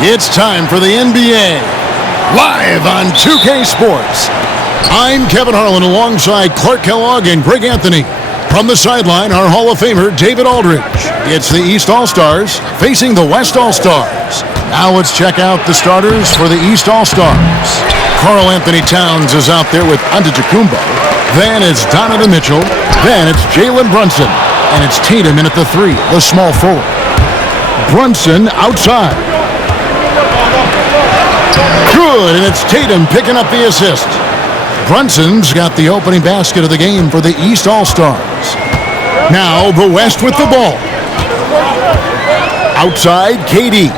It's time for the NBA, live on 2K Sports. I'm Kevin Harlan alongside Clark Kellogg and Greg Anthony. From the sideline, our Hall of Famer, David Aldridge. It's the East All-Stars facing the West All-Stars. Now let's check out the starters for the East All-Stars. Karl Anthony Towns is out there with Antetokounmpo. Then it's Donovan Mitchell. Then it's Jalen Brunson. And it's Tatum in at the 3, the small forward. Brunson outside. Good, and it's Tatum picking up the assist. Brunson's got the opening basket of the game for the East All-Stars. Now the West with the ball. Outside, KD.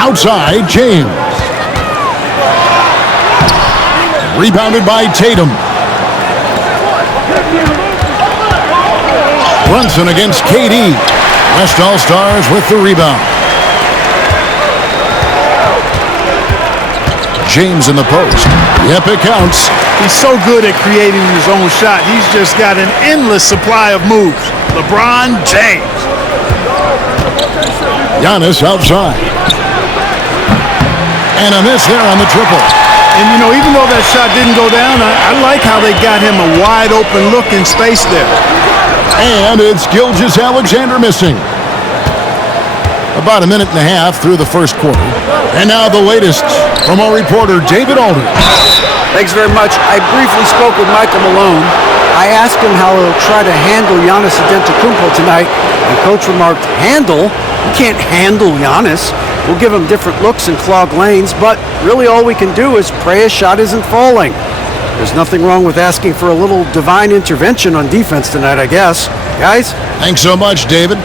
Outside, James. Rebounded by Tatum. Brunson against KD. West All-Stars with the rebound. James in the post. Yep, it counts. He's so good at creating his own shot. He's just got an endless supply of moves. LeBron James. Giannis outside. And a miss there on the triple. And, you know, even though that shot didn't go down, I like how they got him a wide open look in space there. And it's Gilgeous-Alexander missing. About a minute and a half through the first quarter. And now the latest from our reporter, David Aldridge. Thanks very much. I briefly spoke with Michael Malone. I asked him how he'll try to handle Giannis Antetokounmpo tonight. And Coach remarked, handle? You can't handle Giannis. We'll give him different looks and clog lanes, but really all we can do is pray his shot isn't falling. There's nothing wrong with asking for a little divine intervention on defense tonight, I guess. Guys? Thanks so much, David.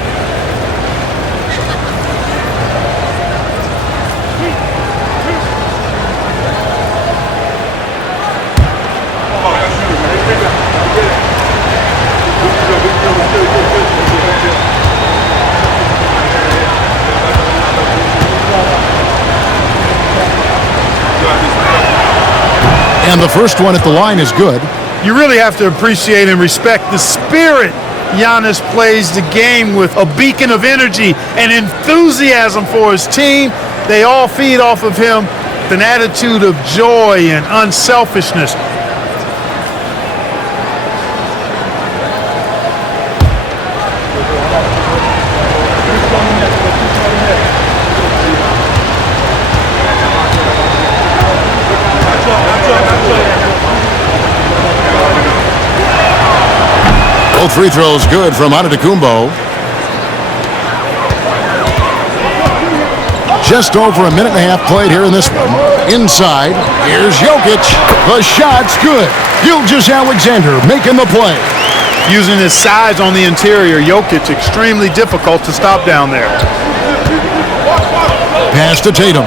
And the first one at the line is good. You really have to appreciate and respect the spirit Giannis plays the game with, a beacon of energy and enthusiasm for his team. They all feed off of him with an attitude of joy and unselfishness. Both free throws good from Antetokounmpo. Just over a minute and a half played here in this one. Inside, here's Jokic. The shot's good. Gilgeous-Alexander making the play. Using his size on the interior, Jokic extremely difficult to stop down there. Pass to Tatum.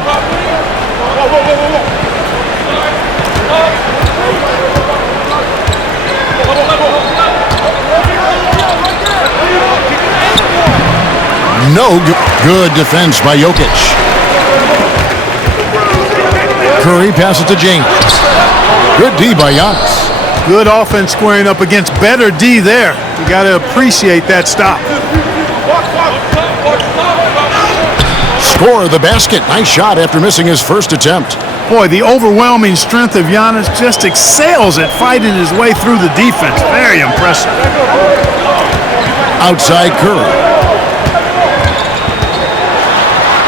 No good defense by Jokic. Curry passes to James. Good D by Giannis. Good offense squaring up against better D there. You got to appreciate that stop. Score the basket. Nice shot after missing his first attempt. Boy, the overwhelming strength of Giannis just excels at fighting his way through the defense. Very impressive. Outside Curry.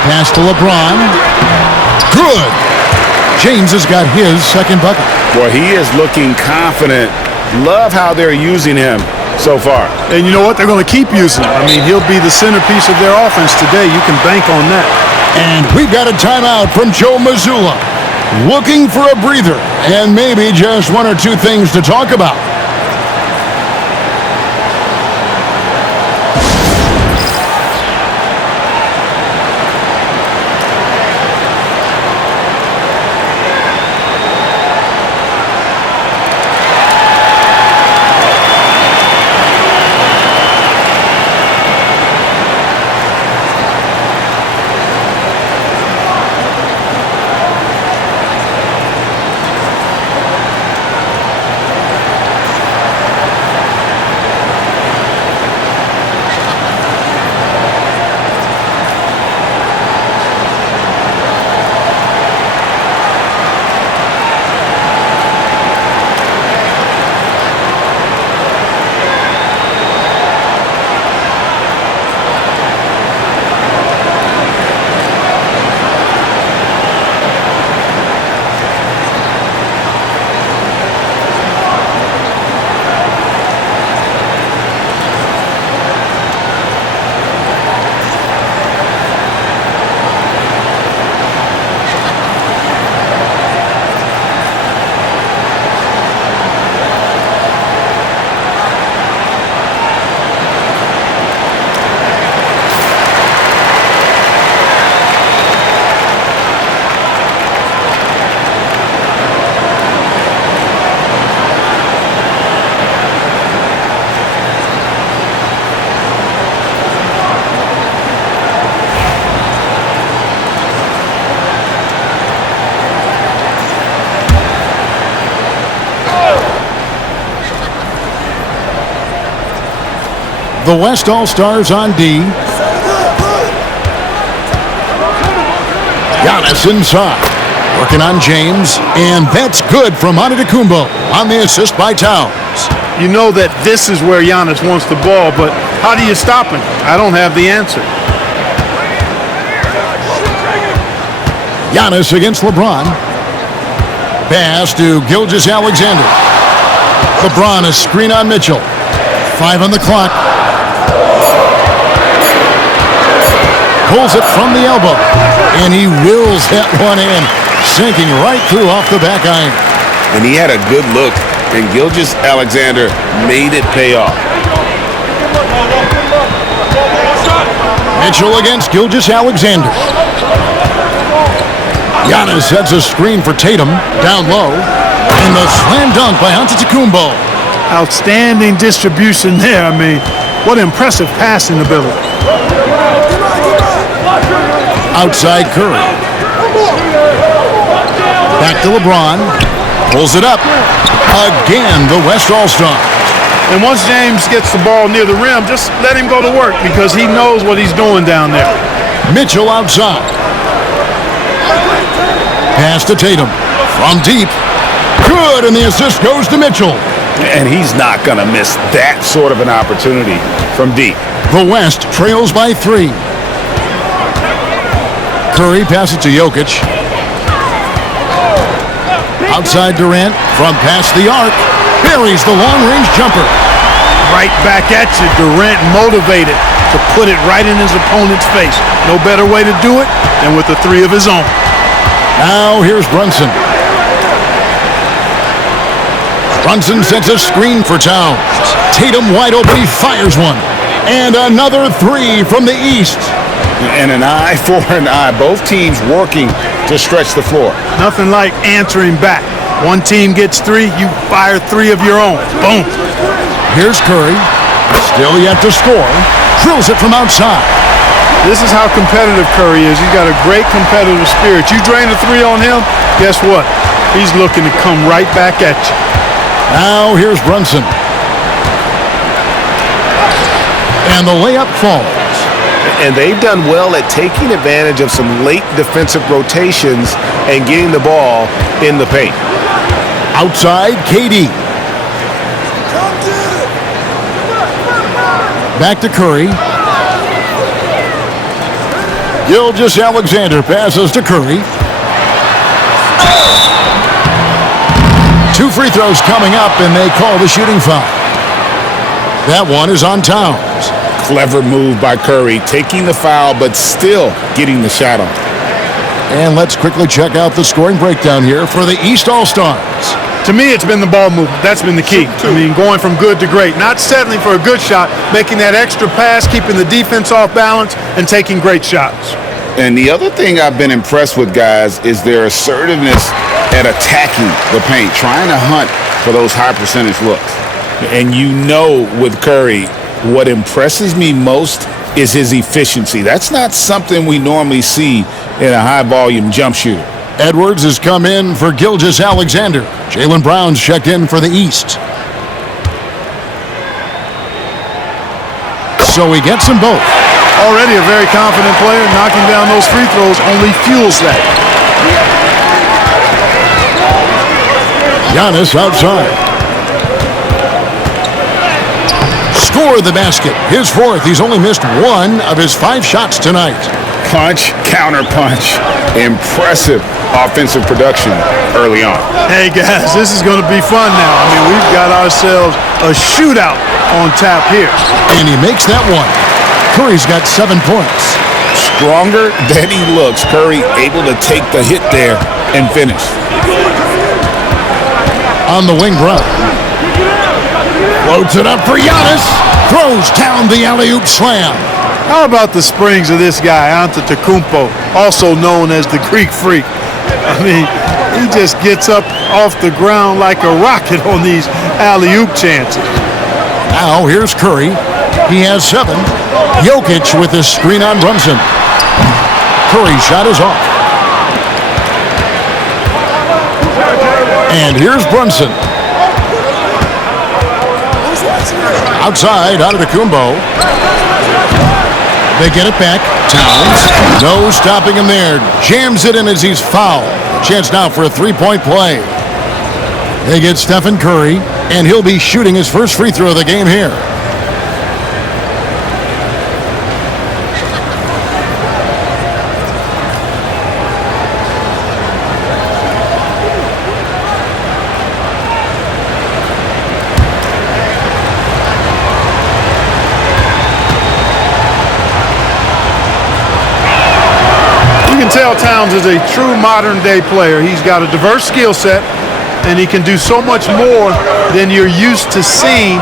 Pass to LeBron. Good. James has got his second bucket. Boy, he is looking confident. Love how they're using him so far. And you know what? They're going to keep using him. I mean, he'll be the centerpiece of their offense today. You can bank on that. And we've got a timeout from Joe Mazzulla. Looking for a breather and maybe just one or two things to talk about. The West All-Stars on D. Giannis inside. Working on James. And that's good from Antetokounmpo on the assist by Towns. You know that this is where Giannis wants the ball, but how do you stop him? I don't have the answer. Giannis against LeBron. Pass to Gilgeous-Alexander. LeBron a screen on Mitchell. 5 on the clock. Pulls it from the elbow. And he wills that one in. Sinking right through off the back iron. And he had a good look, and Gilgeous-Alexander made it pay off. Mitchell against Gilgeous-Alexander. Giannis sets a screen for Tatum, down low, and the slam dunk by Antetokounmpo. Outstanding distribution there. I mean, what impressive passing ability. Outside Curry. Back to LeBron. Pulls it up. Again, the West All-Stars. And once James gets the ball near the rim, just let him go to work because he knows what he's doing down there. Mitchell outside. Pass to Tatum. From deep. Good, and the assist goes to Mitchell. And he's not going to miss that sort of an opportunity from deep. The West trails by 3. Curry passes to Jokic. Outside Durant. From past the arc. Buries the long-range jumper. Right back at you. Durant motivated to put it right in his opponent's face. No better way to do it than with a 3 of his own. Now here's Brunson. Brunson sets a screen for Towns. Tatum wide open, he fires one. And another 3 from the East. And an eye for an eye. Both teams working to stretch the floor. Nothing like answering back. One team gets 3, you fire 3 of your own. Boom. Here's Curry. Still yet to score. Drills it from outside. This is how competitive Curry is. He's got a great competitive spirit. You drain a 3 on him, guess what? He's looking to come right back at you. Now here's Brunson. And the layup falls. And they've done well at taking advantage of some late defensive rotations and getting the ball in the paint. Outside, KD. Back to Curry. Gilgeous-Alexander passes to Curry. 2 free throws coming up, and they call the shooting foul. That one is on Towns. Clever move by Curry, taking the foul, but still getting the shot on. And let's quickly check out the scoring breakdown here for the East All-Stars. To me, it's been the ball movement. That's been the key. I mean, going from good to great. Not settling for a good shot, making that extra pass, keeping the defense off balance, and taking great shots. And the other thing I've been impressed with, guys, is their assertiveness at attacking the paint, trying to hunt for those high percentage looks. And you know with Curry, what impresses me most is his efficiency. That's not something we normally see in a high-volume jump shooter. Edwards has come in for Gilgeous-Alexander. Jaylen Brown's checked in for the East. So he gets them both. Already a very confident player. Knocking down those free throws only fuels that. Giannis outside. Score the basket. His 4th. He's only missed 1 of his 5 shots tonight. Punch, counter punch. Impressive offensive production early on. Hey, guys, this is going to be fun now. I mean, we've got ourselves a shootout on tap here. And he makes that one. Curry's got 7 points. Stronger than he looks. Curry able to take the hit there and finish. On the wing, Brown. Floats it up for Giannis. Throws down the alley-oop slam. How about the springs of this guy, Antetokounmpo, also known as the Greek Freak? I mean, he just gets up off the ground like a rocket on these alley-oop chances. Now here's Curry. He has 7. Jokic with the screen on Brunson. Curry's shot is off. And here's Brunson. Outside, out of the Kumbo. They get it back. Towns. No stopping him there. Jams it in as he's fouled. Chance now for a three-point play. They get Stephen Curry, and he'll be shooting his first free throw of the game here. You can tell Towns is a true modern-day player. He's got a diverse skill set, and he can do so much more than you're used to seeing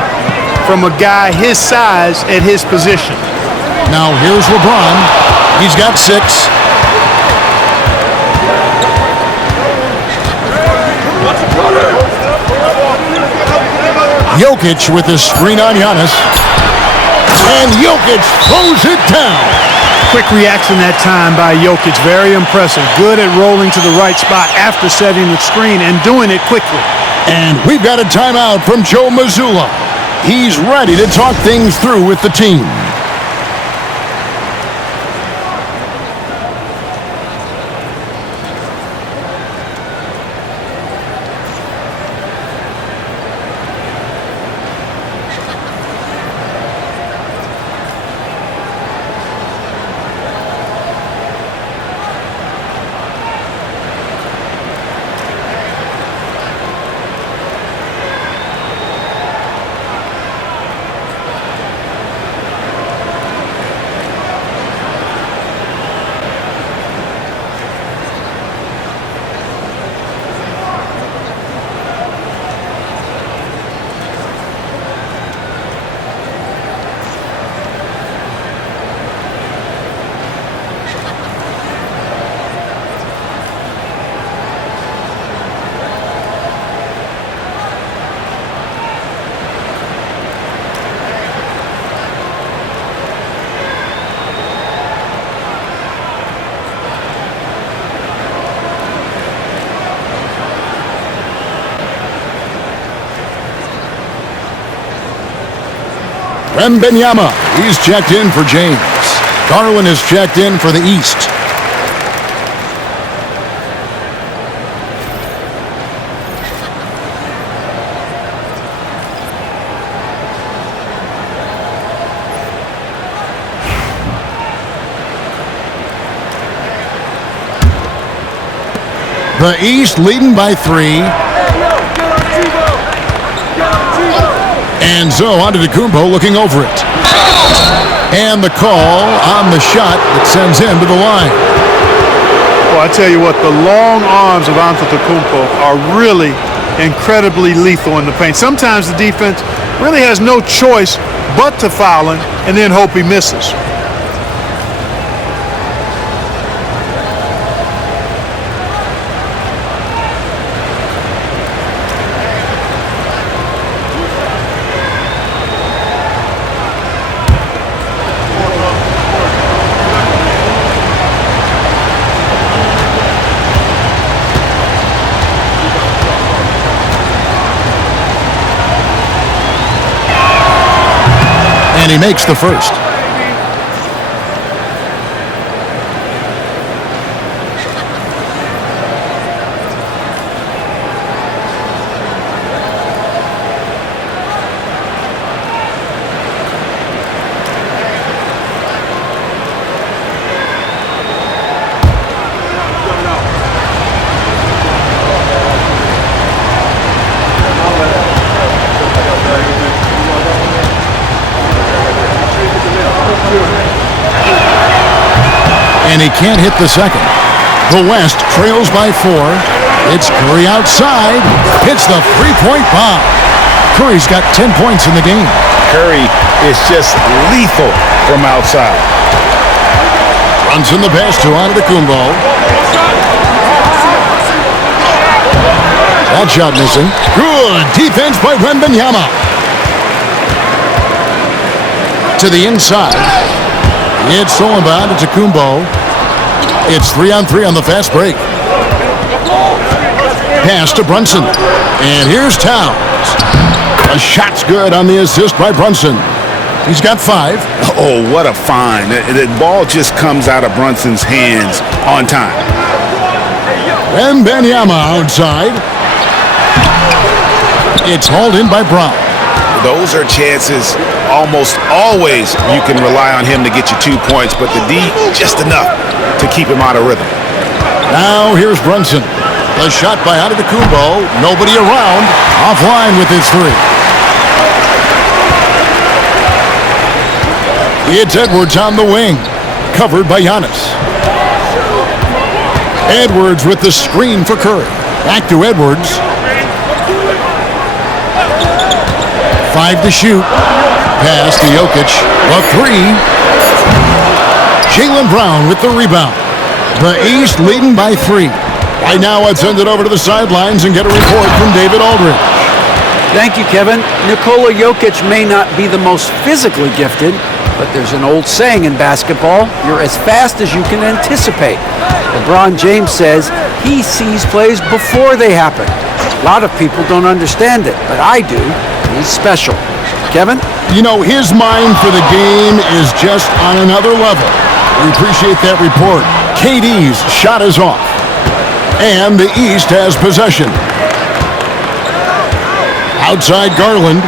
from a guy his size at his position. Now here's LeBron. He's got 6. Jokic with the screen on Giannis. And Jokic throws it down. Quick reaction that time by Jokic. Very impressive. Good at rolling to the right spot after setting the screen and doing it quickly. And we've got a timeout from Joe Mazzulla. He's ready to talk things through with the team. Wembanyama, he's checked in for James. Garland is checked in for the East. The East leading by 3. And so on to Kumbo looking over it. And the call on the shot that sends him to the line. Well, I tell you what, the long arms of Antetokounmpo are really incredibly lethal in the paint. Sometimes the defense really has no choice but to foul him and then hope he misses. And he makes the first. And he can't hit the second. The West trails by 4. It's Curry outside. Hits the three-point bomb. Curry's got 10 points in the game. Curry is just lethal from outside. Runs in the pass to Antetokounmpo. That shot missing. Good defense by Wembanyama. To the inside. It's stolen by Antetokounmpo. It's 3-on-3 on the fast break. Pass to Brunson. And here's Towns. A shot's good on the assist by Brunson. He's got 5. Oh, what a find. The ball just comes out of Brunson's hands on time. Wembanyama outside. It's hauled in by Brown. Those are chances almost always you can rely on him to get you 2 points, but the D just enough to keep him out of rhythm. Now here's Brunson. The shot by Antetokounmpo. Nobody around. Offline with his 3. It's Edwards on the wing. Covered by Giannis. Edwards with the screen for Curry. Back to Edwards. 5 to shoot. Pass to Jokic. The 3. Jaylen Brown with the rebound. The East leading by 3. Right now, let's send it over to the sidelines and get a report from David Aldridge. Thank you, Kevin. Nikola Jokic may not be the most physically gifted, but there's an old saying in basketball, you're as fast as you can anticipate. LeBron James says he sees plays before they happen. A lot of people don't understand it, but I do. He's special. Kevin? You know, his mind for the game is just on another level. We appreciate that report. KD's shot is off. And the East has possession. Outside Garland.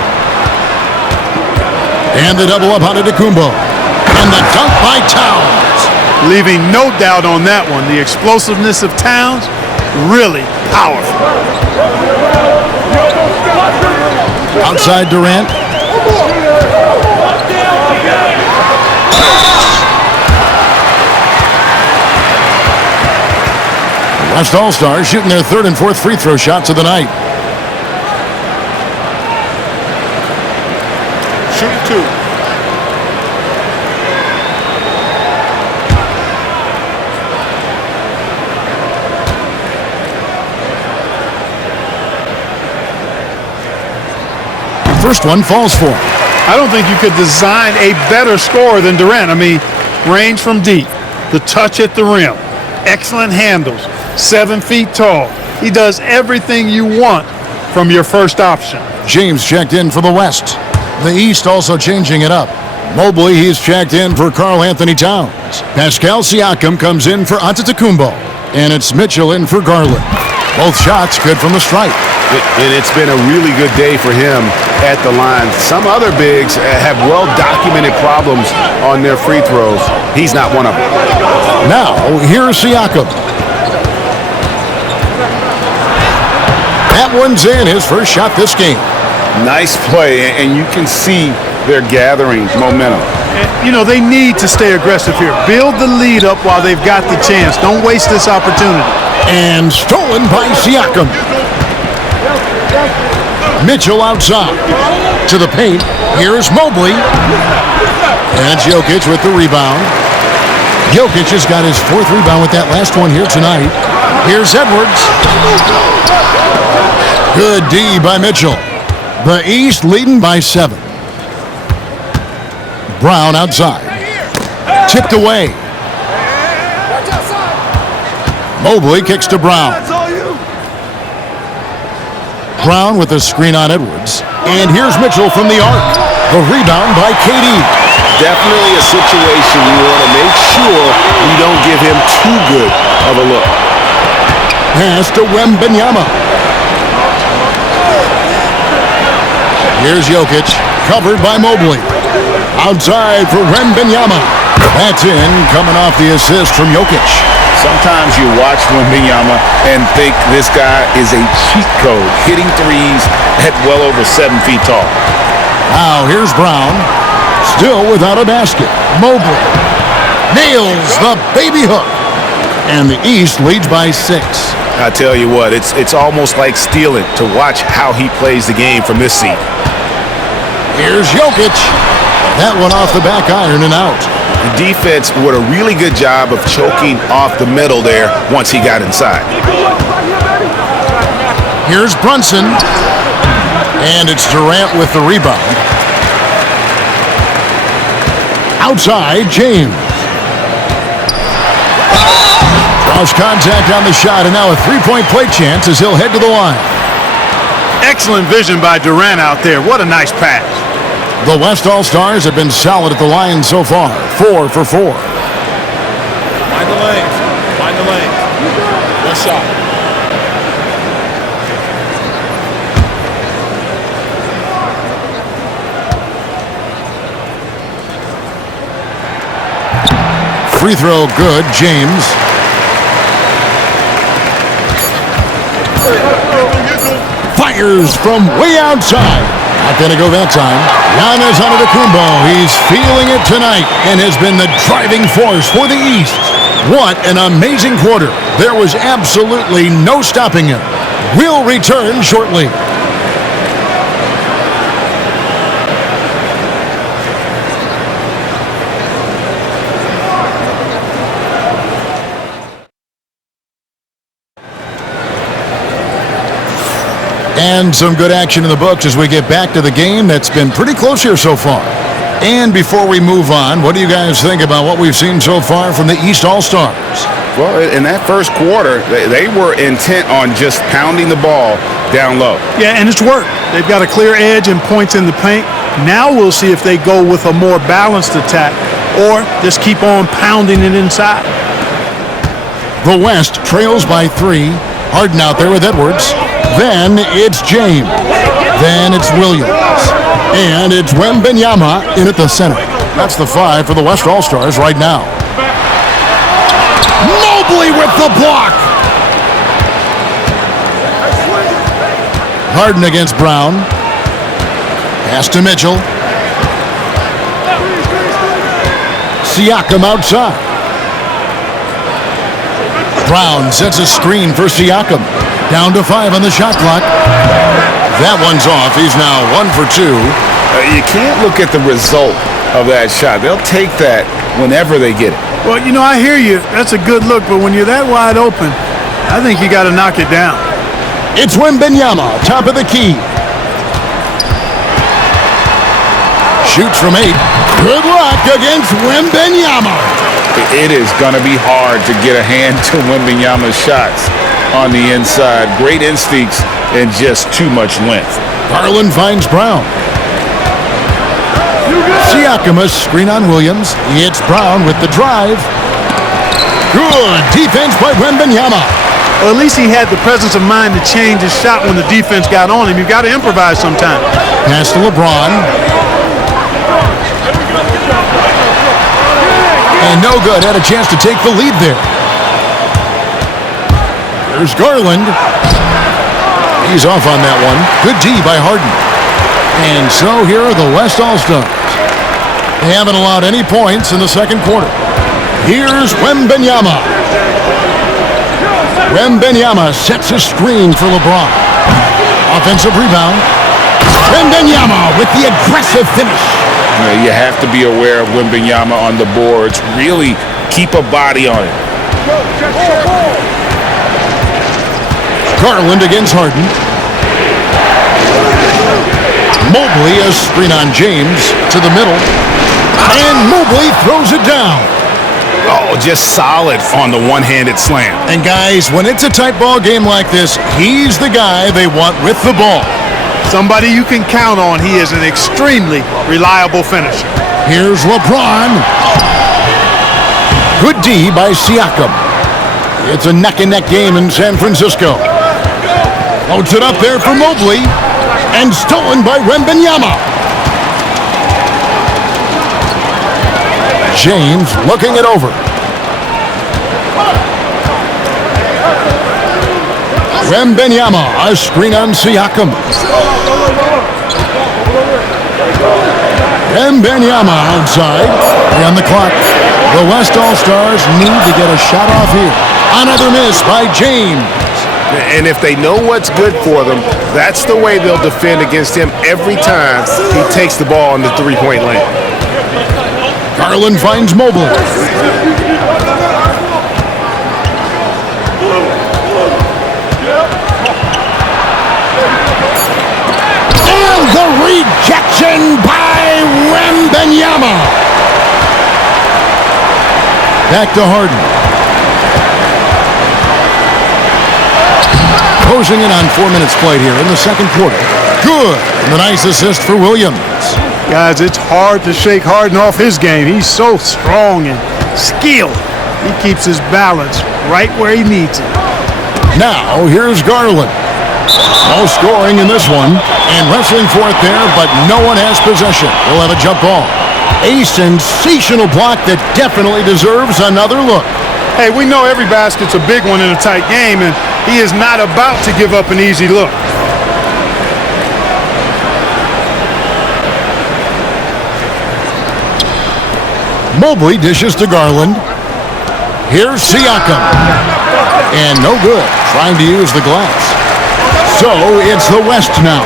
And the double up on Antetokounmpo. And the dunk by Towns. Leaving no doubt on that one. The explosiveness of Towns, really powerful. Outside Durant. WESTALLSTARS shooting their 3rd and 4th free throw shots of the night. Shooting 2. First one falls for him. I don't think you could design a better scorer than Durant. I mean, range from deep, the touch at the rim, excellent handles, 7 feet tall. He does everything you want from your first option. James checked in for the West. The East also changing it up. Mobley, he's checked in for Karl Anthony Towns. Pascal Siakam comes in for Antetokounmpo. And it's Mitchell in for Garland. Both shots good from the stripe. And it's been a really good day for him at the line. Some other bigs have well-documented problems on their free throws. He's not one of them. Now, here's Siakam. That one's in, his first shot this game. Nice play, and you can see they're gathering momentum. You know, they need to stay aggressive here. Build the lead up while they've got the chance. Don't waste this opportunity. And stolen by Siakam. Mitchell outside. To the paint. Here's Mobley. And Jokic with the rebound. Jokic has got his 4th rebound with that last one here tonight. Here's Edwards. Good D by Mitchell. The East leading by 7. Brown outside. Tipped away. Mobley kicks to Brown. Brown with a screen on Edwards. And here's Mitchell from the arc. The rebound by KD. Definitely a situation you want to make sure you don't give him too good of a look. Pass to Wembanyama. Here's Jokic, covered by Mobley. Outside for Wembanyama. That's in, coming off the assist from Jokic. Sometimes you watch Wembanyama and think this guy is a cheat code, hitting threes at well over 7 feet tall. Now here's Brown, still without a basket. Mobley nails the baby hook. And the East leads by 6. I tell you what, it's almost like stealing to watch how he plays the game from this seat. Here's Jokic. That one off the back iron and out. The defense did a really good job of choking off the middle there once he got inside. Here's Brunson. And it's Durant with the rebound. Outside, James. Draws contact on the shot, and now a 3-point play chance as he'll head to the line. Excellent vision by Durant out there. What a nice pass. The West All-Stars have been solid at the line so far, 4 for 4. Find the lane. Find the lane. Good shot. Free throw good, James. Fires from way outside. Not going to go that time. Giannis Antetokounmpo. He's feeling it tonight and has been the driving force for the East. What an amazing quarter. There was absolutely no stopping him. We'll return shortly. And some good action in the books as we get back to the game that's been pretty close here so far. And before we move on, what do you guys think about what we've seen so far from the East All-Stars? Well, in that first quarter, they were intent on just pounding the ball down low. Yeah, and it's worked. They've got a clear edge and points in the paint. Now we'll see if they go with a more balanced attack or just keep on pounding it inside. The West trails by 3. Harden out there with Edwards. Then it's James. Then it's Williams. And it's Wembanyama in at the center. That's the 5 for the West All-Stars right now. Mobley with the block. Harden against Brown. Pass to Mitchell. Siakam outside. Brown sets a screen for Siakam. Down to 5 on the shot clock. That one's off. He's now 1 for 2. You can't look at the result of that shot. They'll take that whenever they get it. Well, you know, I hear you. That's a good look, but when you're that wide open, I think you got to knock it down. It's Wembanyama, top of the key. Shoots from 8. Good luck against Wembanyama. It is going to be hard to get a hand to Wembanyama's shots on the inside. Great instincts and just too much length. Garland finds Brown. Siakam a screen on Williams. It's Brown with the drive. Good defense by Wembanyama. Well, at least he had the presence of mind to change his shot when the defense got on him. You've got to improvise sometimes. Pass to LeBron. And no good. Had a chance to take the lead there. There's Garland. He's off on that one. Good D by Harden. And so here are the West All-Stars. They haven't allowed any points in the second quarter. Here's Wembanyama. Wembanyama sets a screen for LeBron. Offensive rebound. Wembanyama with the aggressive finish. You have to be aware of Wembanyama on the boards. Really keep a body on it. Garland against Harden. Mobley a screen on James to the middle. And Mobley throws it down. Oh, just solid on the one-handed slam. And guys, when it's a tight ball game like this, he's the guy they want with the ball. Somebody you can count on. He is an extremely reliable finisher. Here's LeBron. Good D by Siakam. It's a neck-and-neck game in San Francisco. Loads it up there for Mobley. And stolen by Wembanyama. James looking it over. Wembanyama, a screen on Siakam. Wembanyama outside. On the clock. The West All-Stars need to get a shot off here. Another miss by James. And if they know what's good for them, that's the way they'll defend against him every time he takes the ball in the three-point lane. Garland finds Mobley. And the rejection by Wembanyama. Back to Harden. closing in on 4 minutes played here in the second quarter. Good. And a nice assist for Williams. Guys, it's hard to shake Harden off his game. He's so strong and skilled. He keeps his balance right where he needs it. Now, here's Garland. No scoring in this one. And wrestling for it there, but no one has possession. We'll have a jump ball. A sensational block that definitely deserves another look. Hey, we know every basket's a big one in a tight game, and he is not about to give up an easy look. Mobley dishes to Garland. Here's Siakam. And no good. Trying to use the glass. So it's the West now.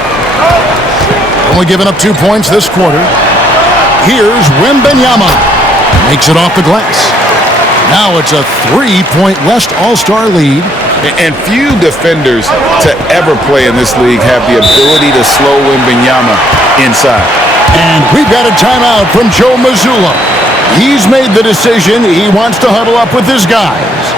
Only giving up 2 points this quarter. Here's Wembanyama. Makes it off the glass. Now it's a 3-point West All-Star lead. And few defenders to ever play in this league have the ability to slow Wembanyama inside. And we've got a timeout from Joe Mazzulla. He's made the decision. He wants to huddle up with his guys.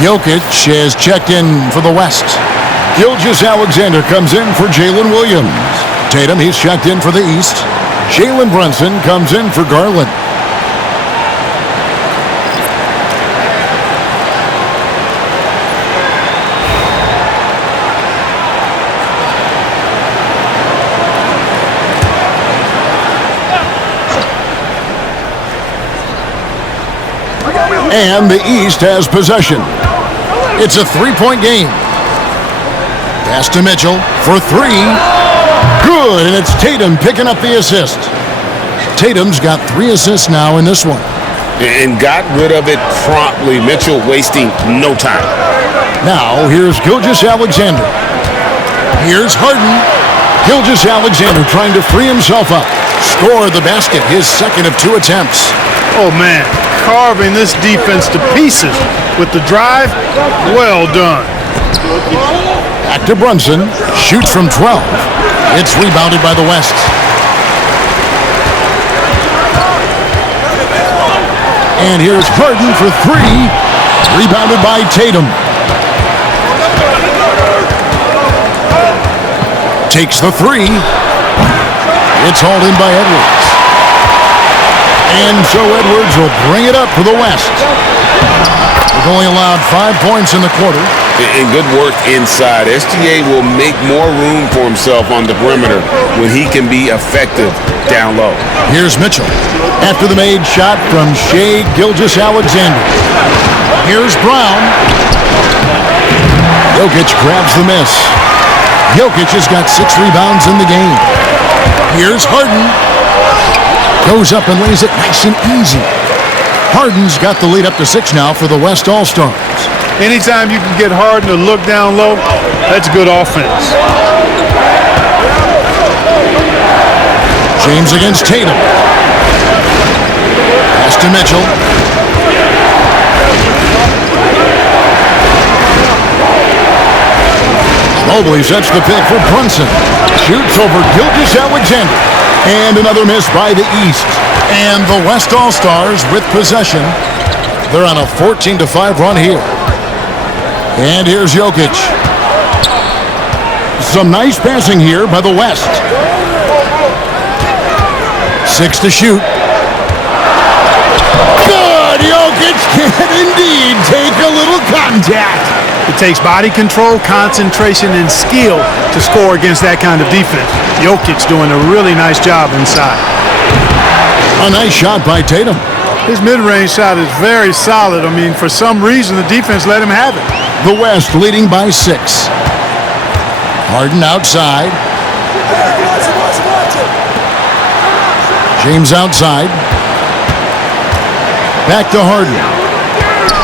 Jokic has checked in for the West. Gilgeous-Alexander comes in for Jalen Williams. Tatum, he's checked in for the East. Jalen Brunson comes in for Garland. And the East has possession. It's a 3-point game. Pass to Mitchell for 3. Good, and it's Tatum picking up the assist. Tatum's got 3 assists now in this one. And got rid of it promptly. Mitchell wasting no time. Now, here's Gilgeous-Alexander. Here's Harden. Gilgeous-Alexander trying to free himself up. Scored the basket, his second of 2 attempts. Oh, man, carving this defense to pieces with the drive. Well done. Back to Brunson. Shoots from 12. It's rebounded by the West. And here's Harden for 3. Rebounded by Tatum. Takes the 3. It's hauled in by Edwards. And so Edwards will bring it up for the West. They've only allowed 5 points in the quarter. And good work inside. SGA will make more room for himself on the perimeter when he can be effective down low. Here's Mitchell. After the made shot from Shai Gilgeous-Alexander. Here's Brown. Jokic grabs the miss. Jokic has got 6 rebounds in the game. Here's Harden. Goes up and lays it nice and easy. Harden's got the lead up to 6 now for the West All-Stars. Anytime you can get Harden to look down low, that's good offense. James against Tatum. Pass to Mitchell. Mobley sets the pick for Brunson. Shoots over Gilgeous-Alexander. And another miss by the East. And the West All-Stars with possession They're on a 14-5 run here. And here's Jokic. Some nice passing here by the West. 6 to shoot. Good! Jokic can indeed take a little contact. It takes body control, concentration, and skill to score against that kind of defense. Jokic doing a really nice job inside. A nice shot by Tatum. His mid-range shot is very solid. I mean, for some reason, the defense let him have it. The West leading by 6. Harden outside. James outside. Back to Harden.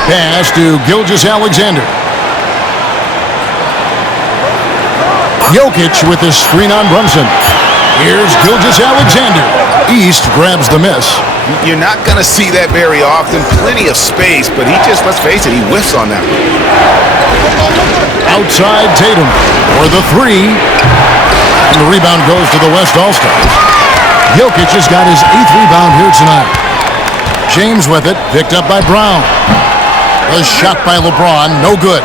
Pass to Gilgeous-Alexander. Jokic with his screen on Brunson. Here's Gilgeous-Alexander. East grabs the miss. You're not going to see that very often. Plenty of space, but he just, let's face it, he whiffs on that one. Outside Tatum for the 3. And the rebound goes to the West All-Stars. Jokic has got his 8th rebound here tonight. James with it, picked up by Brown. A shot by LeBron, no good.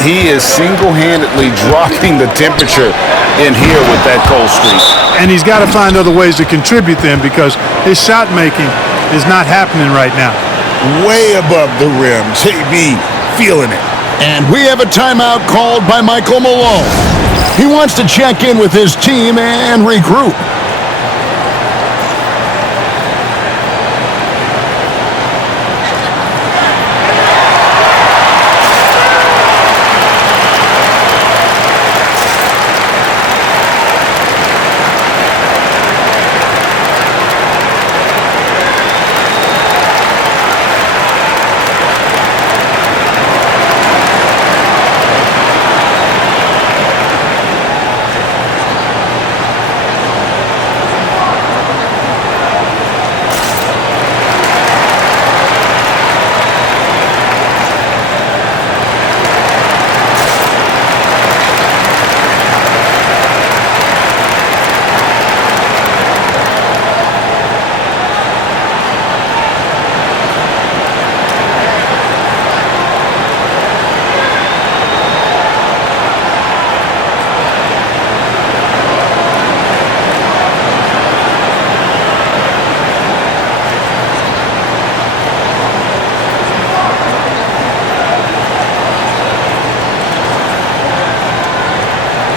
He is single-handedly dropping the temperature in here with that cold streak. And he's got to find other ways to contribute then, because his shot making is not happening right now. Way above the rim. JB feeling it. And we have a timeout called by Michael Malone. He wants to check in with his team and regroup.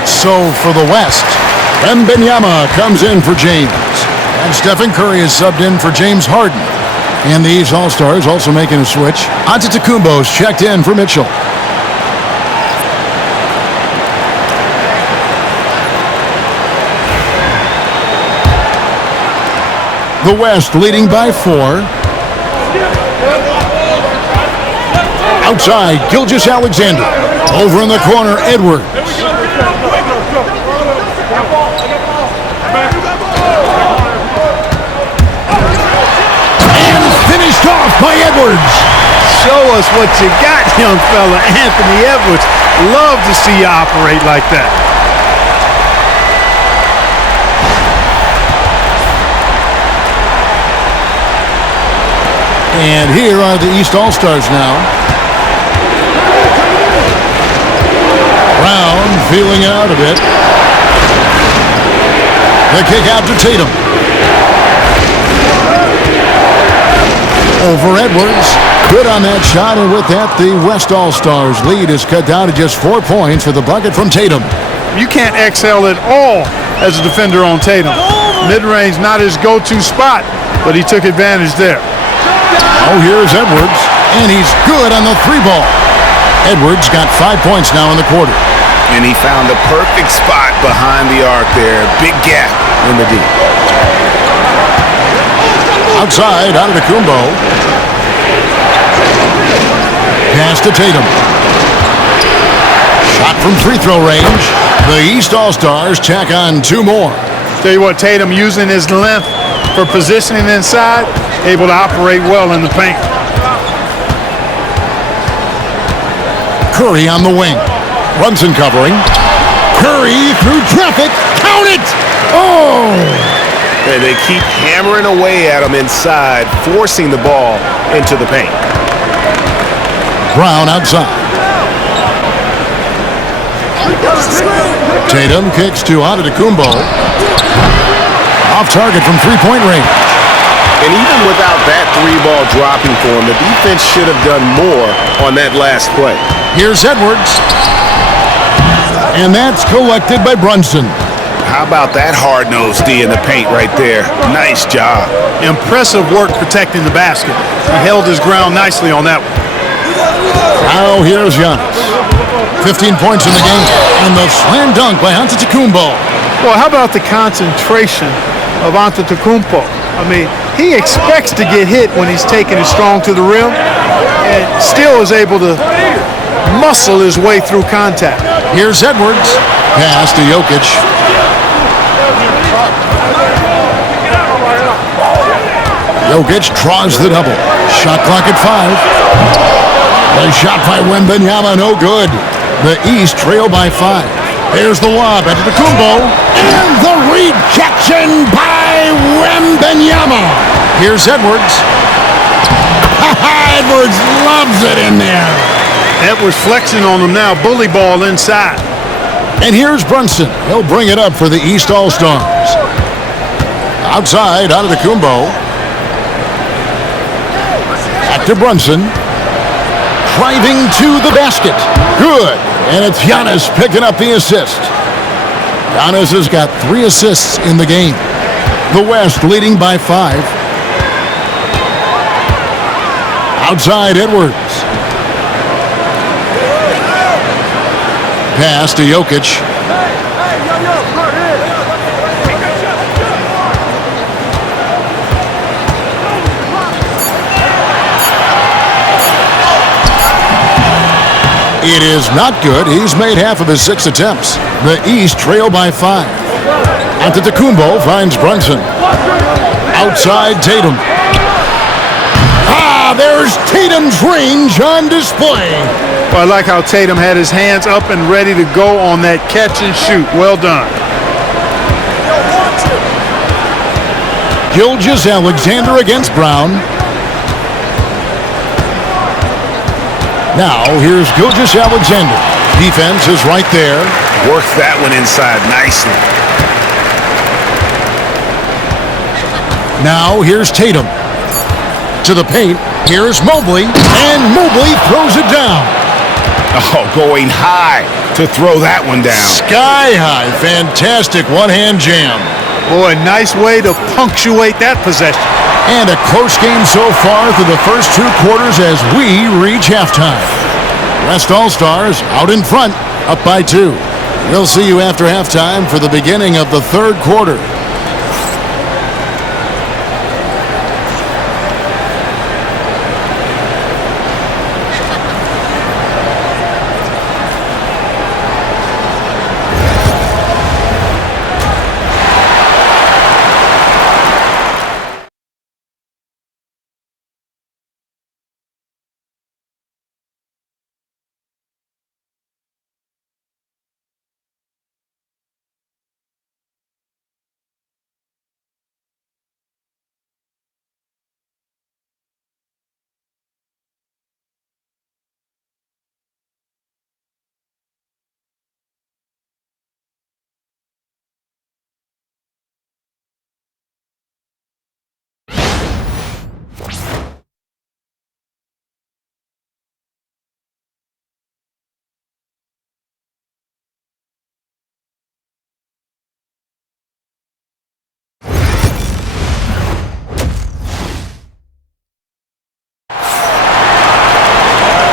So for the West, Wembanyama comes in for James. And Stephen Curry is subbed in for James Harden. And the East All-Stars also making a switch. Antetokounmpo's checked in for Mitchell. The West leading by 4. Outside, Gilgeous-Alexander. Over in the corner, Edwards. Finished off by Edwards. Show us what you got, young fella. Anthony Edwards. Love to see you operate like that. And here are the East All-Stars now. Brown feeling it out a bit. The kick out to Tatum. Over Edwards. Good on that shot, and with that, the West All-Stars lead is cut down to just 4 points with the bucket from Tatum. You can't excel at all as a defender on Tatum. Mid-range not his go-to spot, but he took advantage there. Oh, here's Edwards, and he's good on the 3 ball. Edwards got 5 points now in the quarter. And he found the perfect spot behind the arc there. Big gap in the D. Outside, Antetokounmpo. Pass to Tatum. Shot from free throw range. The East All-Stars tack on 2 more. Tell you what, Tatum using his length for positioning inside, able to operate well in the paint. Curry on the wing. Brunson covering. Curry through traffic. Count it! Oh! And they keep hammering away at him inside, forcing the ball into the paint. Brown outside. Tatum kicks to Antetokounmpo. Off target from three-point range. And even without that three-ball dropping for him, the defense should have done more on that last play. Here's Edwards. And that's collected by Brunson. How about that hard-nosed D in the paint right there? Nice job. Impressive work protecting the basket. He held his ground nicely on that one. Now here's Giannis. 15 points in the game. And the slam dunk by Antetokounmpo. Well, how about the concentration of Antetokounmpo? I mean, he expects to get hit when he's taking it strong to the rim and still is able to muscle his way through contact. Here's Edwards. Pass to Jokic. Jokic draws the double. Shot clock at 5. The shot by Wembanyama, no good. The East trail by 5. There's the lob at Antetokounmpo. And the rejection by Wembanyama. Here's Edwards. Edwards loves it in there. Edwards flexing on him now. Bully ball inside. And here's Brunson. He'll bring it up for the East All-Stars. Outside, Antetokounmpo. Back to Brunson. Driving to the basket. Good. And it's Giannis picking up the assist. Giannis has got 3 assists in the game. The West leading by 5. Outside, Edwards. Pass to Jokic. It is not good. He's made half of his 6 attempts. The East trail by 5. Antetokounmpo finds Brunson. Outside Tatum. There's Tatum's range on display. Well, I like how Tatum had his hands up and ready to go on that catch and shoot. Well done. Gilgeous-Alexander against Brown. Now, here's Gilgeous-Alexander. Defense is right there. Works that one inside nicely. Now, here's Tatum. To the paint. Here's Mobley. And Mobley throws it down. Oh, going high to throw that one down. Sky high. Fantastic one-hand jam. Boy, nice way to punctuate that possession. And a close game so far through the first 2 quarters as we reach halftime. West All-Stars out in front, up by 2. We'll see you after halftime for the beginning of the 3rd quarter.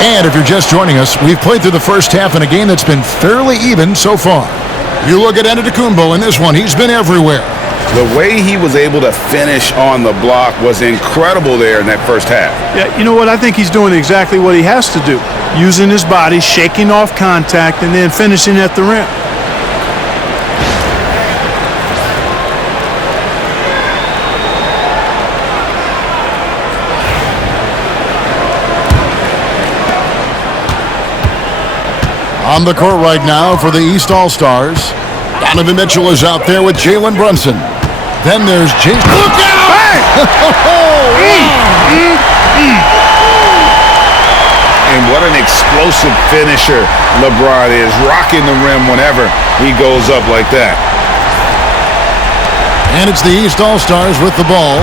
And if you're just joining us, we've played through the first half in a game that's been fairly even so far. You look at Antetokounmpo in this one, he's been everywhere. The way he was able to finish on the block was incredible there in that first half. Yeah, you know what? I think he's doing exactly what he has to do. Using his body, shaking off contact, and then finishing at the rim. On the court right now for the East All-Stars. Donovan Mitchell is out there with Jalen Brunson. Then there's Jason. Look out! And And what an explosive finisher LeBron is, rocking the rim whenever he goes up like that. And it's the East All-Stars with the ball,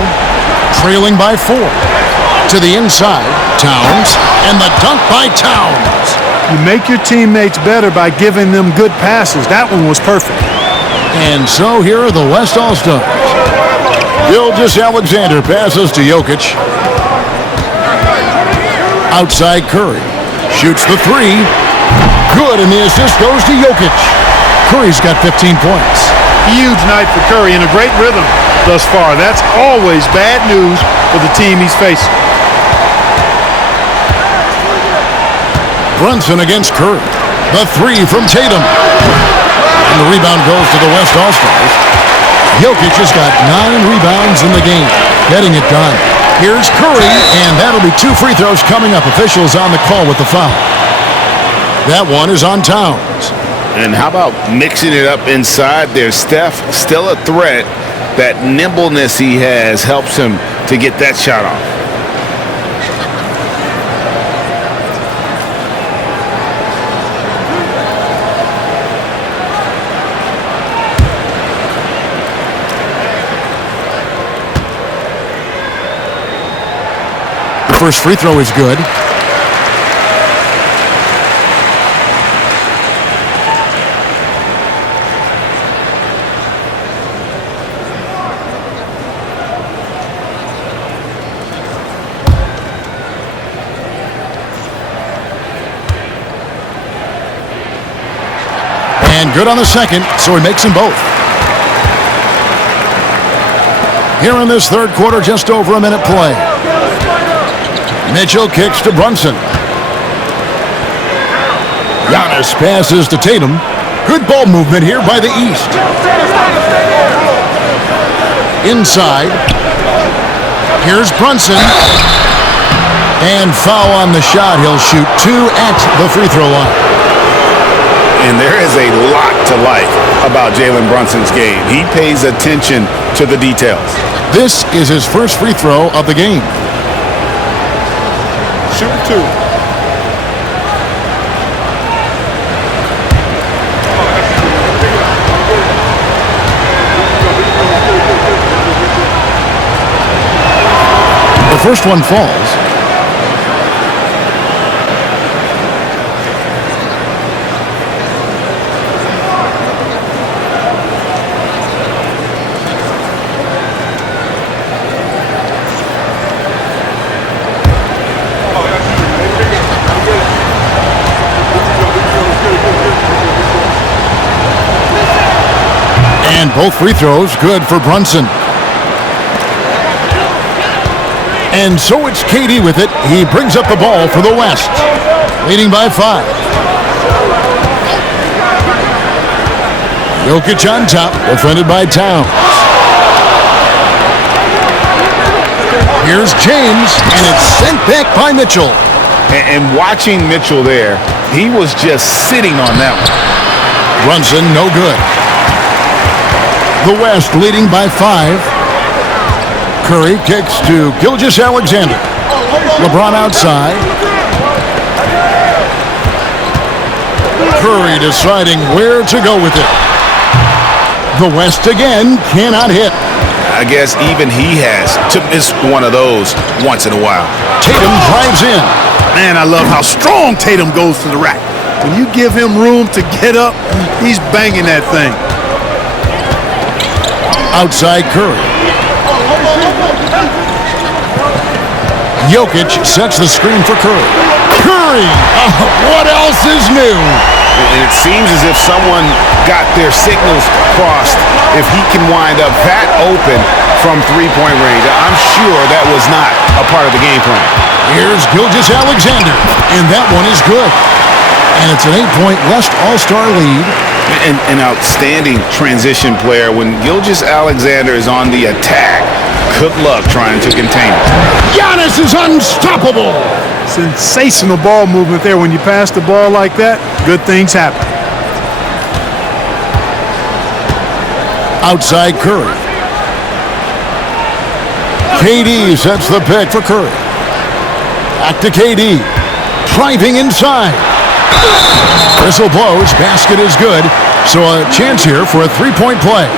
trailing by 4. To the inside, Towns, and the dunk by Towns. You make your teammates better by giving them good passes. That one was perfect. And so here are the West All-Stars. Gilgeous-Alexander passes to Jokic. Outside Curry. Shoots the 3. Good, and the assist goes to Jokic. Curry's got 15 points. Huge night for Curry in a great rhythm thus far. That's always bad news for the team he's facing. Brunson against Curry. The 3 from Tatum. And the rebound goes to the West All-Stars. Jokic has got 9 rebounds in the game, getting it done. Here's Curry, and that'll be 2 free throws coming up. Officials on the call with the foul. That one is on Towns. And how about mixing it up inside there? Steph, still a threat. That nimbleness he has helps him to get that shot off. The first free throw is good. And good on the second, so he makes them both. Here in this third quarter, just over a minute play. Mitchell kicks to Brunson. Giannis passes to Tatum. Good ball movement here by the East. Inside. Here's Brunson. And foul on the shot. He'll shoot 2 at the free throw line. And there is a lot to like about Jalen Brunson's game. He pays attention to the details. This is his first free throw of the game. Shoot 2. The first one falls. And both free throws good for Brunson. And so it's KD with it. He brings up the ball for the West, leading by 5. Jokic on top, defended by Towns. Here's James, and it's sent back by Mitchell. And watching Mitchell there, he was just sitting on that one. Brunson, no good. The West leading by 5. Curry kicks to Gilgeous-Alexander. LeBron outside. Curry deciding where to go with it. The West again cannot hit. I guess even he has to miss one of those once in a while. Tatum drives in. Man, I love how strong Tatum goes to the rack. When you give him room to get up, he's banging that thing. Outside Curry. Jokic sets the screen for Curry. Curry! What else is new? And it seems as if someone got their signals crossed if he can wind up that open from three-point range. I'm sure that was not a part of the game plan. Here's Gilgeous-Alexander, and that one is good. And it's an 8-point West All-Star lead. An outstanding transition player. When Gilgeous-Alexander is on the attack, good luck trying to contain him. Giannis is unstoppable. Sensational ball movement there. When you pass the ball like that, good things happen. Outside Curry. KD sets the pick for Curry. Back to KD. driving inside. Whistle blows, basket is good, so a chance here for a three-point play.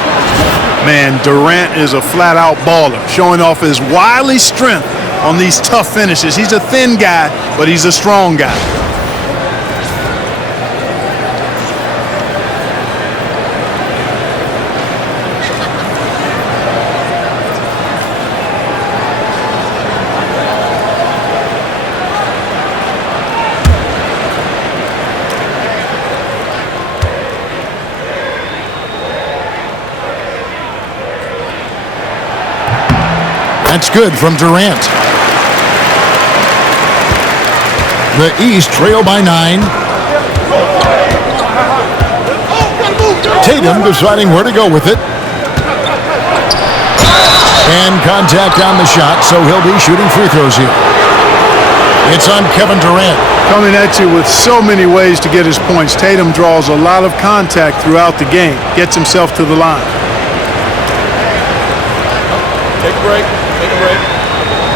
Man, Durant is a flat-out baller, showing off his wily strength on these tough finishes. He's a thin guy, but he's a strong guy. That's good from Durant. The East trail by 9. Tatum deciding where to go with it. And contact on the shot, so he'll be shooting free throws here. It's on Kevin Durant. Coming at you with so many ways to get his points. Tatum draws a lot of contact throughout the game, gets himself to the line. Take a break. Take a break.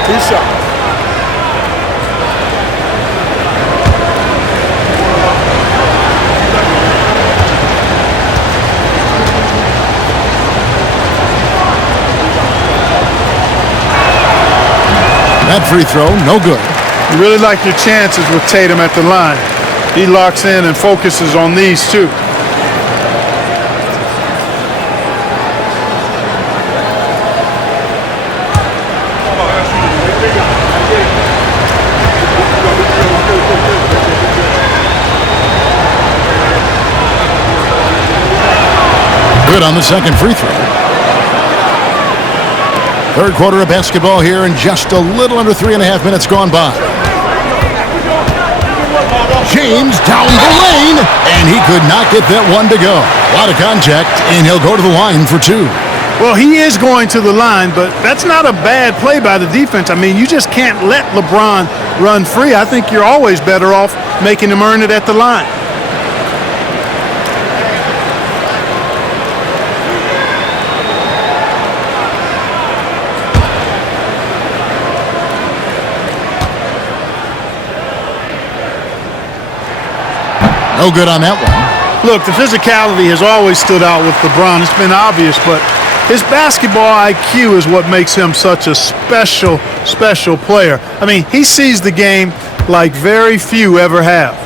2 shots. That free throw, no good. You really like your chances with Tatum at the line. He locks in and focuses on these two. Good on the second free throw. Third quarter of basketball here, and just a little under 3.5 minutes gone by. James down the lane, and he could not get that one to go. A lot of contact, and he'll go to the line for 2. Well, he is going to the line, but that's not a bad play by the defense. I mean, you just can't let LeBron run free. I think you're always better off making him earn it at the line. No good on that one. Look, the physicality has always stood out with LeBron. It's been obvious, but his basketball IQ is what makes him such a special player. I mean, he sees the game like very few ever have.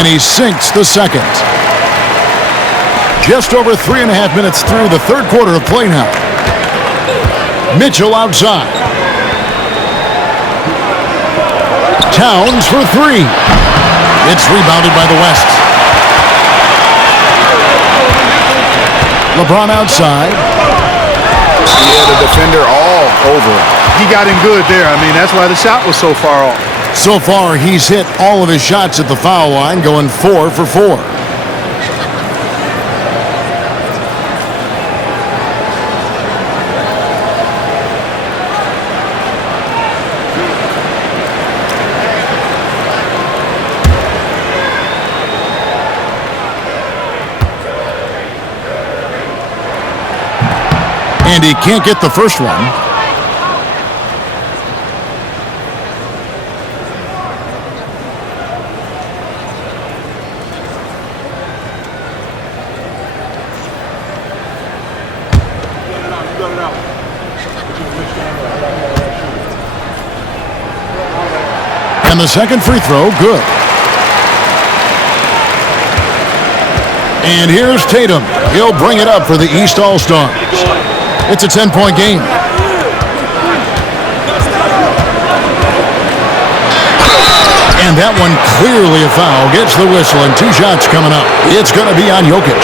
And he sinks the second. Just over 3.5 minutes through the third quarter of play now. Mitchell outside. Towns for 3. It's rebounded by the West. LeBron outside. Yeah, the defender all over him. He got in good there. I mean, that's why the shot was so far off. So far, he's hit all of his shots at the foul line, going 4 for 4. And he can't get the first one. And the second free throw, good. And here's Tatum. He'll bring it up for the East All-Stars. It's a 10-point game. And that one clearly a foul. Gets the whistle, and 2 shots coming up. It's going to be on Jokic.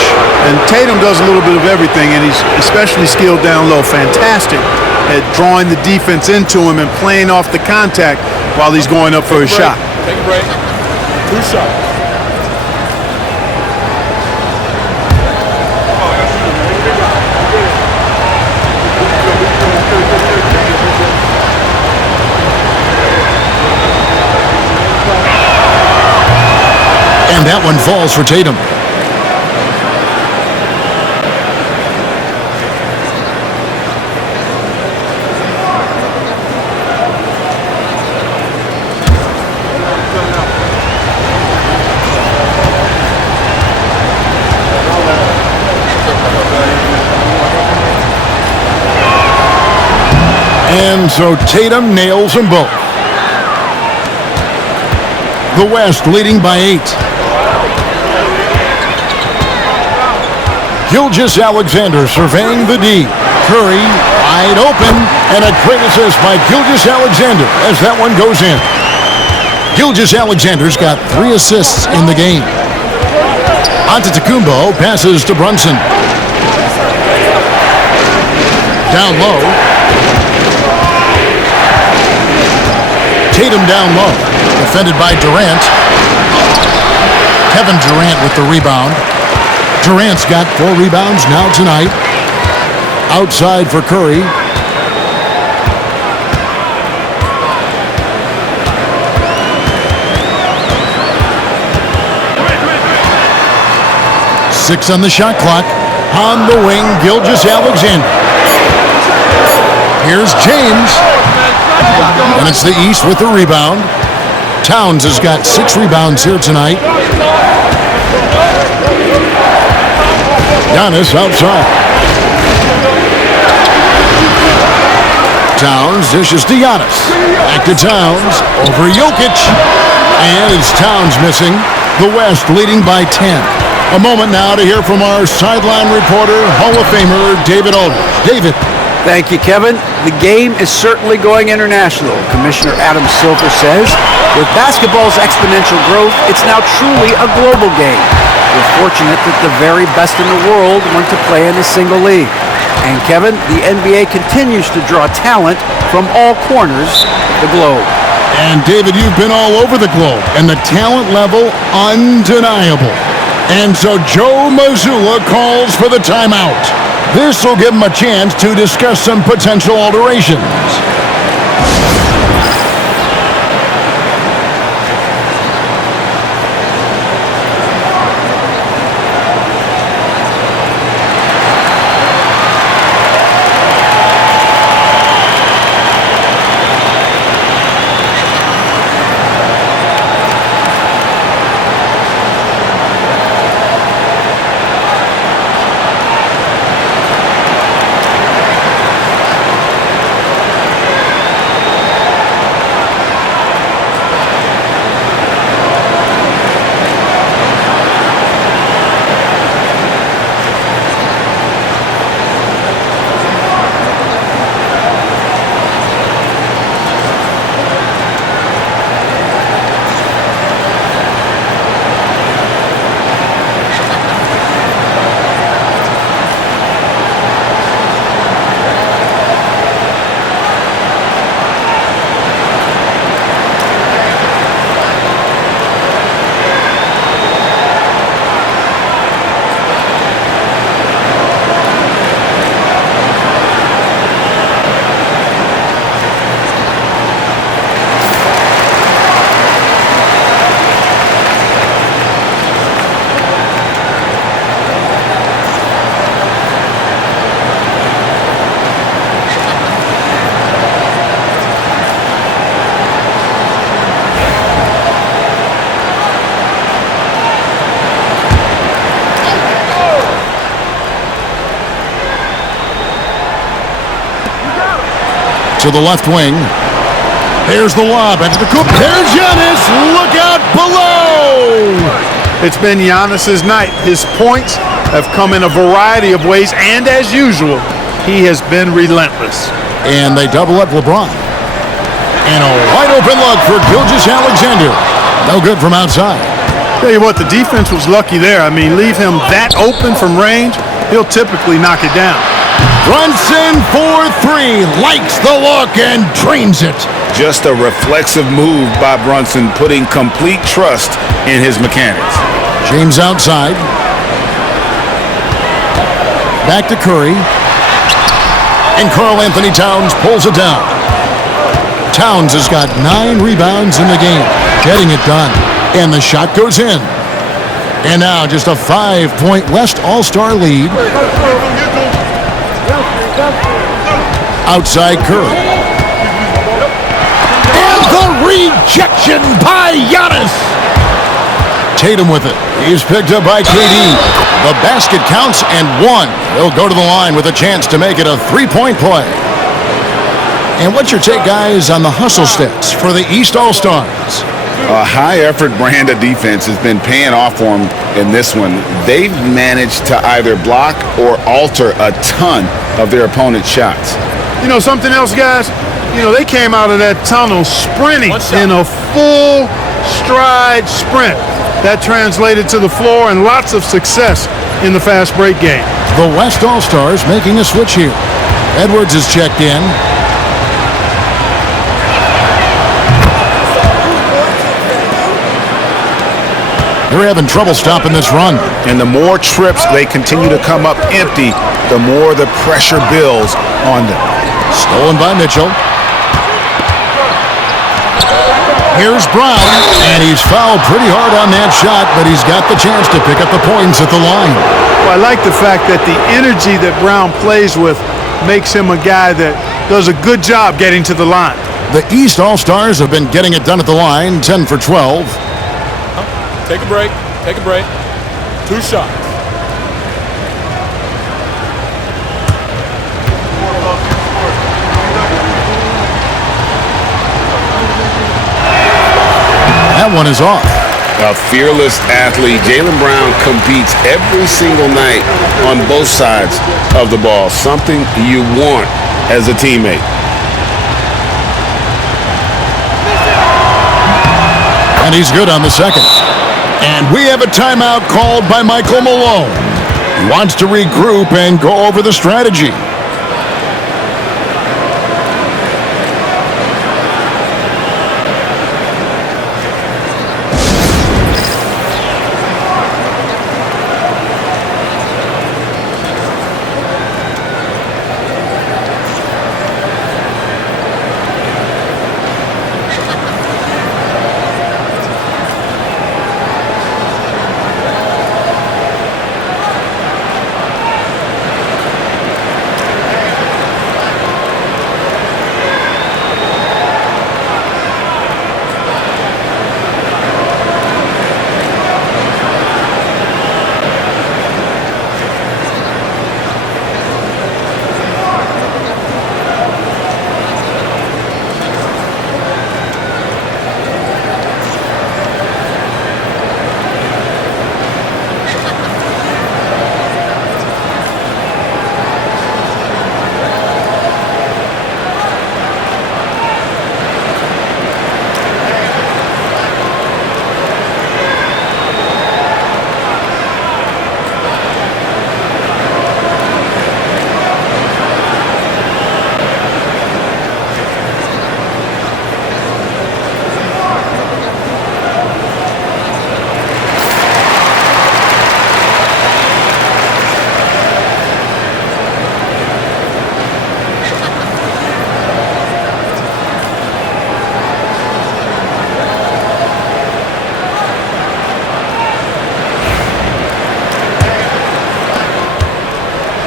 And Tatum does a little bit of everything, and he's especially skilled down low. Fantastic at drawing the defense into him and playing off the contact while he's going up for his shot. Take a break. 2 shots. And that one falls for Tatum. so Tatum nails them both. The West leading by 8. Gilgeous-Alexander surveying the D. Curry wide open, and a great assist by Gilgeous-Alexander as that one goes in. Gilgeous-Alexander's got 3 assists in the game. Antetokounmpo passes to Brunson. Down low. Tatum down low. Defended by Durant. Kevin Durant with the rebound. Durant's got 4 rebounds now tonight. Outside for Curry. Six on the shot clock. On the wing, Gilgeous-Alexander. Here's James. And it's the East with the rebound. Towns has got 6 rebounds here tonight. Giannis outside. Towns dishes to Giannis. Back to Towns. Over Jokic. And it's Towns missing. The West leading by 10. A moment now to hear from our sideline reporter, Hall of Famer David Aldridge. David. Thank you, Kevin. The game is certainly going international. Commissioner Adam Silver says, with basketball's exponential growth, it's now truly a global game. We're fortunate that the very best in the world want to play in a single league. And Kevin, the NBA continues to draw talent from all corners of the globe. And David, you've been all over the globe, and the talent level undeniable. And so Joe Mazzulla calls for the timeout. This will give him a chance to discuss some potential alterations. To the left wing. Here's the lob. Into the coop. There's Giannis. Look out below. It's been Giannis's night. His points have come in a variety of ways, and as usual, he has been relentless. And they double up LeBron. And a wide open look for Gilgeous-Alexander. No good from outside. Tell you what, the defense was lucky there. I mean, leave him that open from range, he'll typically knock it down. Brunson for 3, likes the look and drains it. Just a reflexive move by Brunson, putting complete trust in his mechanics. James outside. Back to Curry. And Karl-Anthony Towns pulls it down. Towns has got 9 rebounds in the game, getting it done. And the shot goes in. And now just a 5-point West All-Star lead. Outside Curry. And the rejection by Giannis. Tatum with it. He's picked up by KD. The basket counts and 1. He'll go to the line with a chance to make it a 3-point play. And what's your take, guys, on the hustle stats for the East All-Stars? A high-effort brand of defense has been paying off for them in this one. They've managed to either block or alter a ton of their opponent's shots. You know something else, guys? You know, they came out of that tunnel sprinting in a full stride sprint. That translated to the floor and lots of success in the fast break game. The West All-Stars making a switch here. Edwards is checked in. They're having trouble stopping this run. And the more trips they continue to come up empty, the more the pressure builds on them. Stolen by Mitchell. Here's Brown, and he's fouled pretty hard on that shot, but he's got the chance to pick up the points at the line. Well, I like the fact that the energy that Brown plays with makes him a guy that does a good job getting to the line. The East All-Stars have been getting it done at the line, 10 for 12. Take a break. Take a break. 2 shots. That one is off. A fearless athlete. Jaylen Brown competes every single night on both sides of the ball. Something you want as a teammate. And he's good on the second. And we have a timeout called by Michael Malone. He wants to regroup and go over the strategy.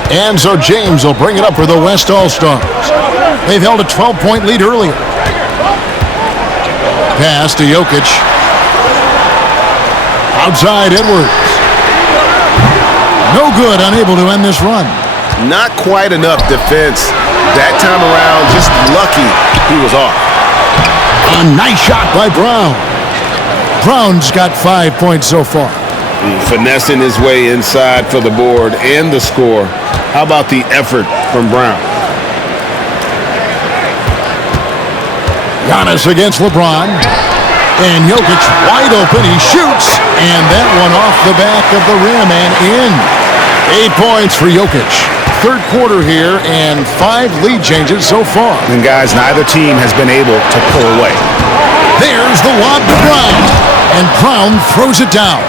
And so James will bring it up for the West All-Stars. They've held a 12-point lead earlier. Pass to Jokic. Outside Edwards. No good, unable to end this run. Not quite enough defense that time around. Just lucky he was off. A nice shot by Brown. Brown's got 5 points so far. Finessing his way inside for the board and the score. How about the effort from Brown? Giannis against LeBron. And Jokic wide open. He shoots. And that one off the back of the rim and in. 8 points for Jokic. Third quarter here and 5 lead changes so far. And guys, neither team has been able to pull away. There's the lob to Brown. And Brown throws it down.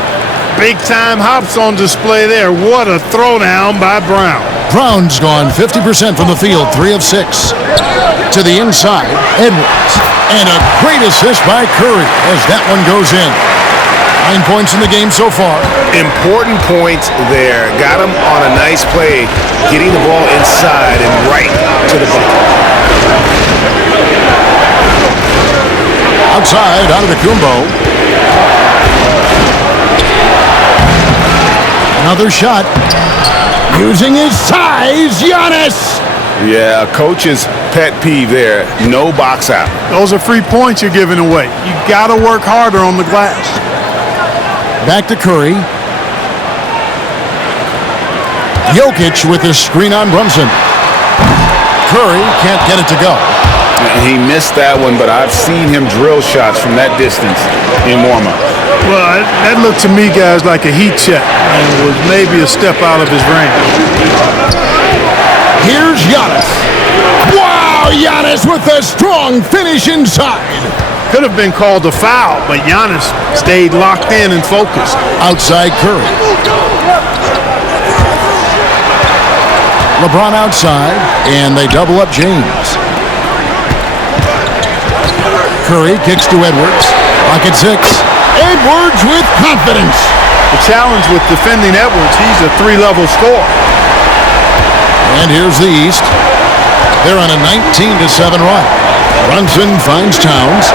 Big-time hops on display there. What a throwdown by Brown. Brown's gone 50% from the field, 3 of 6. To the inside, Edwards. And a great assist by Curry as that one goes in. 9 points in the game so far. Important point there. Got him on a nice play, getting the ball inside and right to the bucket. Outside, out of the Kumbo. Another shot. Using his size, Giannis. Yeah, coach is pet peeve there. No box out. Those are free points you're giving away. You got to work harder on the glass. Back to Curry. Jokic with his screen on Brunson. Curry can't get it to go. He missed that one, but I've seen him drill shots from that distance in warm-up. Well, that looked to me, guys, like a heat check and was maybe a step out of his range. Here's Giannis. Wow, Giannis with a strong finish inside. Could have been called a foul, but Giannis stayed locked in and focused. Outside Curry. LeBron outside, and they double up James. Curry kicks to Edwards. Clock at 6. Edwards with confidence. The challenge with defending Edwards, he's a 3-level scorer. And here's the East. They're on a 19-7 run. Brunson finds Towns.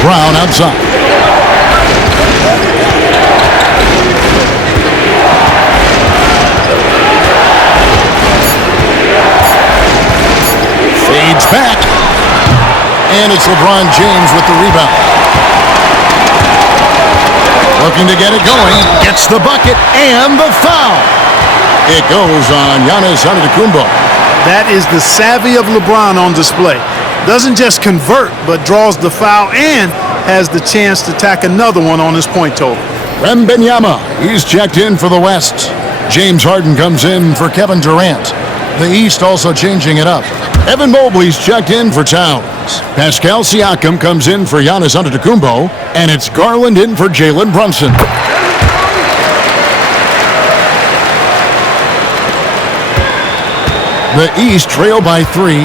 Brown outside. Fades back. And it's LeBron James with the rebound. Looking to get it going. Gets the bucket and the foul. It goes on Giannis Antetokounmpo. That is the savvy of LeBron on display. Doesn't just convert, but draws the foul and has the chance to tack another one on his point total. Wembanyama, he's checked in for the West. James Harden comes in for Kevin Durant. The East also changing it up. Evan Mobley's checked in for Towns. Pascal Siakam comes in for Giannis Antetokounmpo, and it's Garland in for Jalen Brunson. The East trail by 3.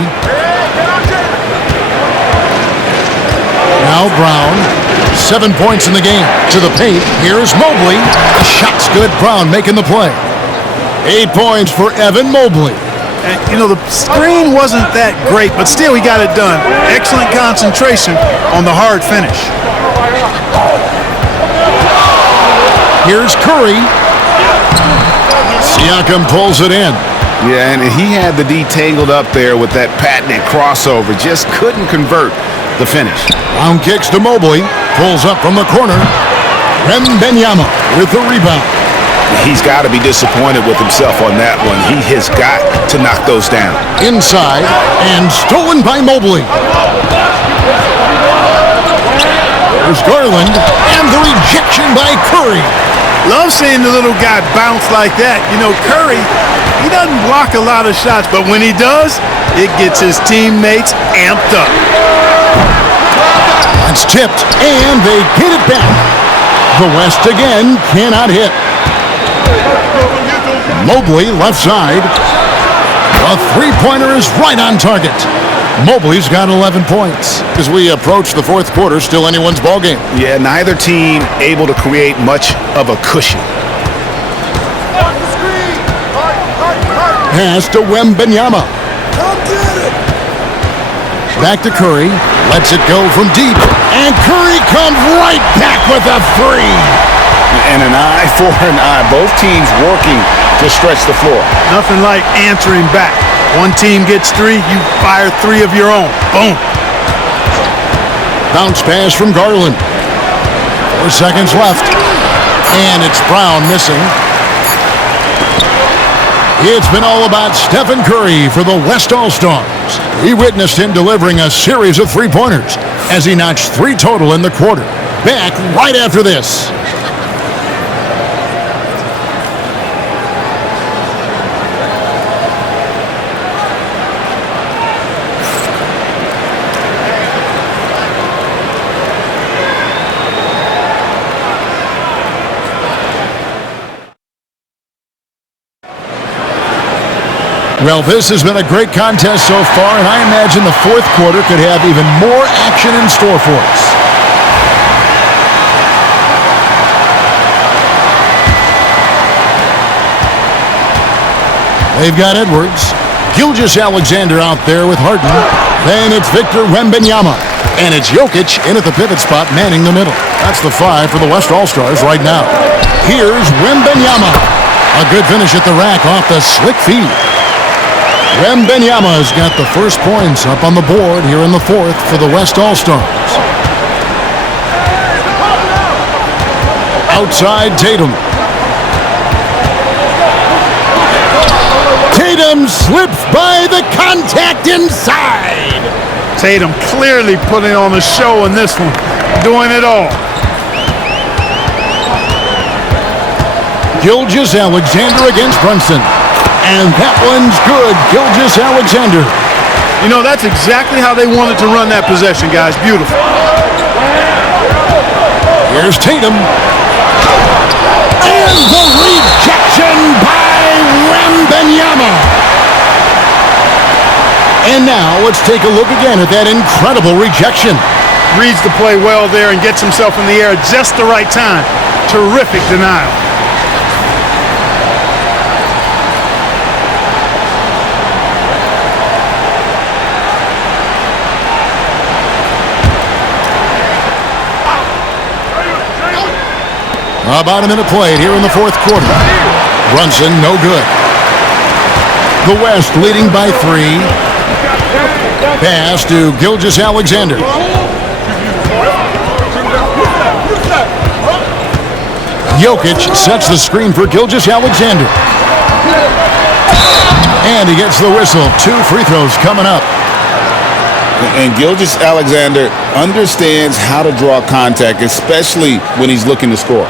Now Brown, 7 points in the game. To the paint, here's Mobley. The shot's good. Brown making the play. 8 points for Evan Mobley. And, you know, the screen wasn't that great, but still he got it done. Excellent concentration on the hard finish. Here's Curry. Siakam pulls it in. Yeah, and he had the D tangled up there with that patented crossover. Just couldn't convert the finish. Brown kicks to Mobley. Pulls up from the corner. Wembanyama with the rebound. He's got to be disappointed with himself on that one. He has got to knock those down. Inside and stolen by Mobley. There's Garland and the rejection by Curry. Love seeing the little guy bounce like that. You know, Curry, he doesn't block a lot of shots, but when he does, it gets his teammates amped up. It's tipped, and they get it back. The West again cannot hit. Mobley left side. A three-pointer is right on target. Mobley's got 11 points. As we approach the fourth quarter, still anyone's ballgame. Yeah, neither team able to create much of a cushion. Pass to Wembanyama. Back to Curry. Lets it go from deep. And Curry comes right back with a three. And an eye for an eye. Both teams working to stretch the floor. Nothing like answering back. One team gets 3, you fire 3 of your own. Boom. Bounce pass from Garland. 4 seconds left. And it's Brown missing. It's been all about Stephen Curry for the West All-Stars. We witnessed him delivering a series of three-pointers as he notched 3 total in the quarter. Back right after this. Well, this has been a great contest so far, and I imagine the fourth quarter could have even more action in store for us. They've got Edwards. Gilgeous-Alexander out there with Harden. Then it's Victor Wembanyama. And it's Jokic in at the pivot spot, manning the middle. That's the 5 for the West All-Stars right now. Here's Wembanyama. A good finish at the rack off the slick feed. Wembanyama's got the first points up on the board here in the fourth for the West All-Stars. Outside Tatum. Tatum slips by the contact inside. Tatum clearly putting on a show in this one, doing it all. Gilgeous-Alexander against Brunson. And that one's good. Gilgeous-Alexander. You know, that's exactly how they wanted to run that possession, guys. Beautiful. Here's Tatum. And the rejection by Wembanyama. And now let's take a look again at that incredible rejection. Reads the play well there and gets himself in the air at just the right time. Terrific denial. About a minute played here in the fourth quarter. Brunson, no good. The West leading by 3. Pass to Gilgeous-Alexander. Jokic sets the screen for Gilgeous-Alexander. And he gets the whistle. 2 free throws coming up. And Gilgeous-Alexander understands how to draw contact, especially when he's looking to score.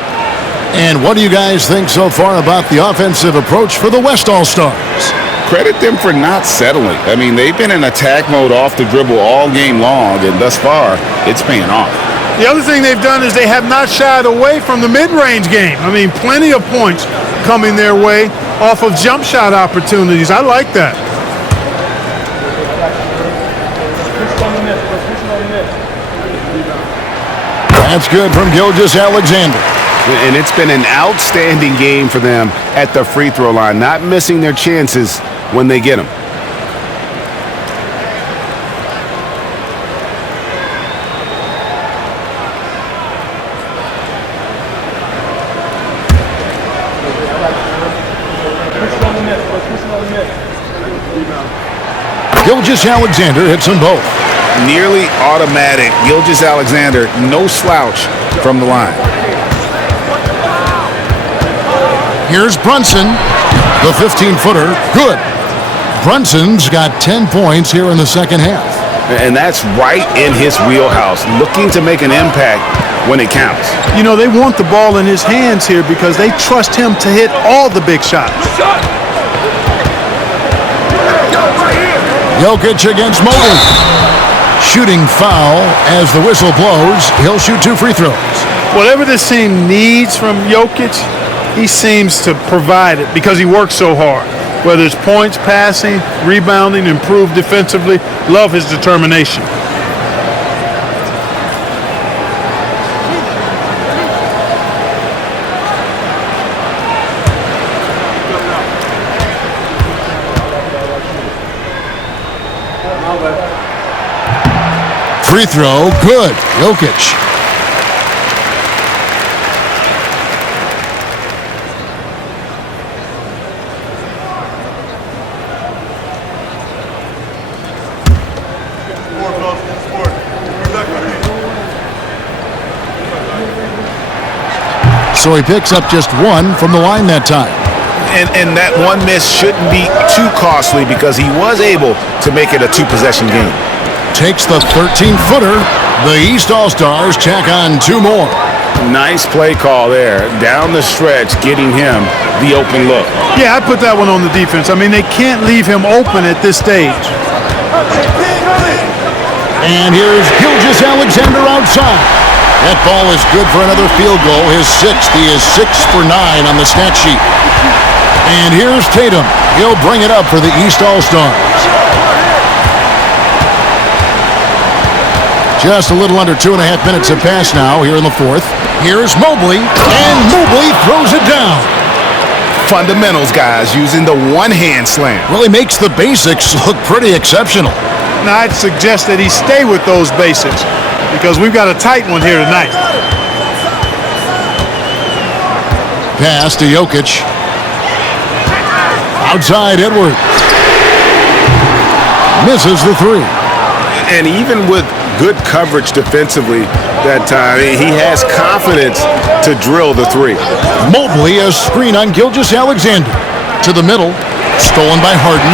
And what do you guys think so far about the offensive approach for the West All-Stars? Credit them for not settling. I mean, they've been in attack mode off the dribble all game long, and thus far, it's paying off. The other thing they've done is they have not shied away from the mid-range game. I mean, plenty of points coming their way off of jump shot opportunities. I like that. That's good from Gilgeous-Alexander. And it's been an outstanding game for them at the free throw line, not missing their chances when they get them. Gilgeous-Alexander hits them both. Nearly automatic. Gilgeous-Alexander, no slouch from the line. Here's Brunson, the 15-footer, good. Brunson's got 10 points here in the second half. And that's right in his wheelhouse, looking to make an impact when it counts. You know, they want the ball in his hands here because they trust him to hit all the big shots. Jokic against Mobley. Shooting foul as the whistle blows. He'll shoot 2 free throws. Whatever this team needs from Jokic, he seems to provide it because he works so hard. Whether it's points, passing, rebounding, improved defensively, love his determination. Free throw, good. Jokic. So he picks up just 1 from the line that time. And that one miss shouldn't be too costly because he was able to make it a 2-possession game. Takes the 13-footer. The East All-Stars tack on 2 more. Nice play call there. Down the stretch, getting him the open look. Yeah, I put that one on the defense. I mean, they can't leave him open at this stage. And here's Gilgeous-Alexander outside. That ball is good for another field goal, his 6th. He is 6 for 9 on the stat sheet. And here's Tatum. He'll bring it up for the East All-Stars. Just a little under 2.5 minutes have passed now here in the fourth. Here's Mobley, and Mobley throws it down. Fundamentals, guys, using the one-hand slam. Really makes the basics look pretty exceptional. Now, I'd suggest that he stay with those basics because we've got a tight one here tonight. Pass to Jokic. Outside Edwards. Misses the three. And even with good coverage defensively that time, he has confidence to drill the three. Mobley, a screen on Gilgeous-Alexander. To the middle. Stolen by Harden.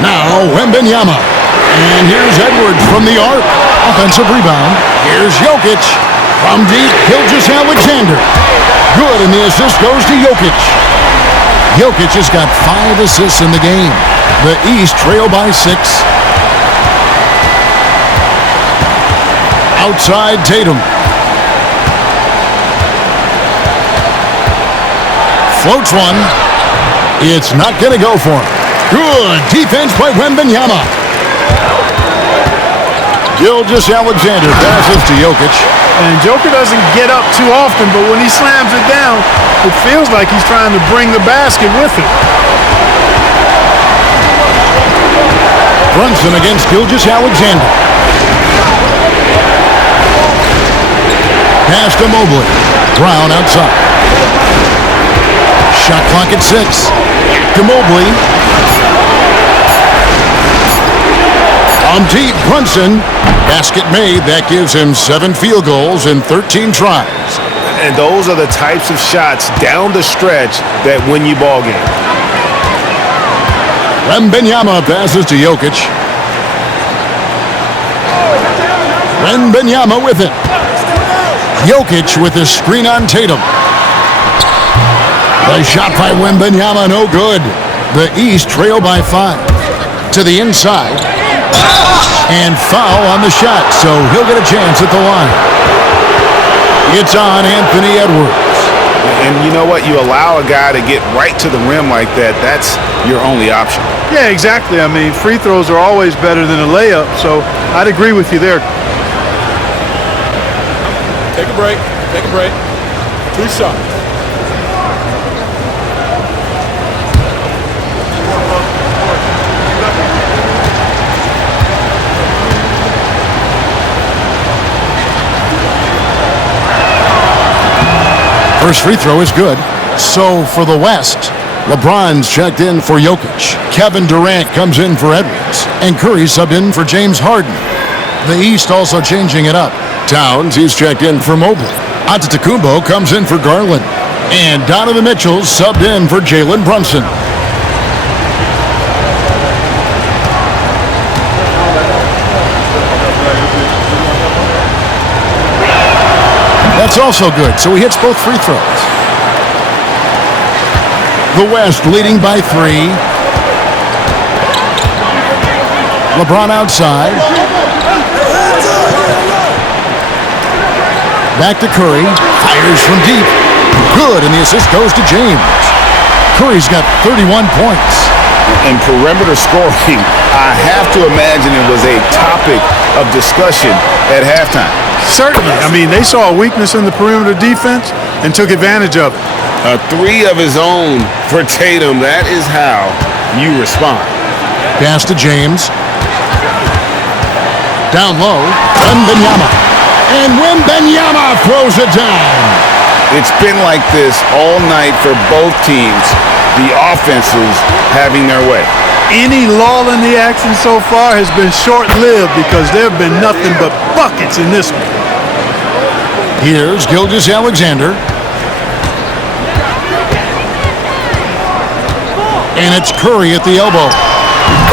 Now Wembanyama. And here's Edwards from the arc. Offensive rebound. Here's Jokic. From deep, Gilgeous-Alexander. Good, and the assist goes to Jokic. Jokic has got 5 assists in the game. The East trail by 6. Outside Tatum. Floats one. It's not going to go for him. Good defense by Wembanyama. Gilgeous-Alexander passes to Jokic. And Joker doesn't get up too often, but when he slams it down, it feels like he's trying to bring the basket with him. Brunson against Gilgeous-Alexander. Pass to Mobley. Brown outside. Shot clock at 6. To Mobley. On deep, Brunson. Basket made. That gives him 7 field goals in 13 tries. And those are the types of shots down the stretch that win you ball games. Wembanyama passes to Jokic. Wembanyama with it. Jokic with a screen on Tatum. The shot by Wembanyama, no good. The East trail by 5. To the inside. And foul on the shot, so he'll get a chance at the line. It's on Anthony Edwards. And you know what? You allow a guy to get right to the rim like that, that's your only option. Yeah, exactly. I mean, free throws are always better than a layup, so I'd agree with you there. Take a break. Take a break. 2 shots. First free throw is good. So for the West, LeBron's checked in for Jokic. Kevin Durant comes in for Edwards. And Curry subbed in for James Harden. The East also changing it up. Towns, he's checked in for Mobley. Antetokounmpo comes in for Garland. And Donovan Mitchell subbed in for Jalen Brunson. That's also good, so he hits both free throws. The West leading by 3. LeBron outside. Back to Curry. Fires from deep. Good, and the assist goes to James. Curry's got 31 points. And perimeter scoring, I have to imagine it was a topic of discussion at halftime. Certainly. I mean, they saw a weakness in the perimeter defense and took advantage of it. A 3 of his own for Tatum. That is how you respond. Pass to James. Down low. Wembanyama. And Wembanyama throws it down. It's been like this all night for both teams. The offenses having their way. Any lull in the action so far has been short-lived because there have been nothing but buckets in this one. Here's Gilgeous-Alexander. And it's Curry at the elbow.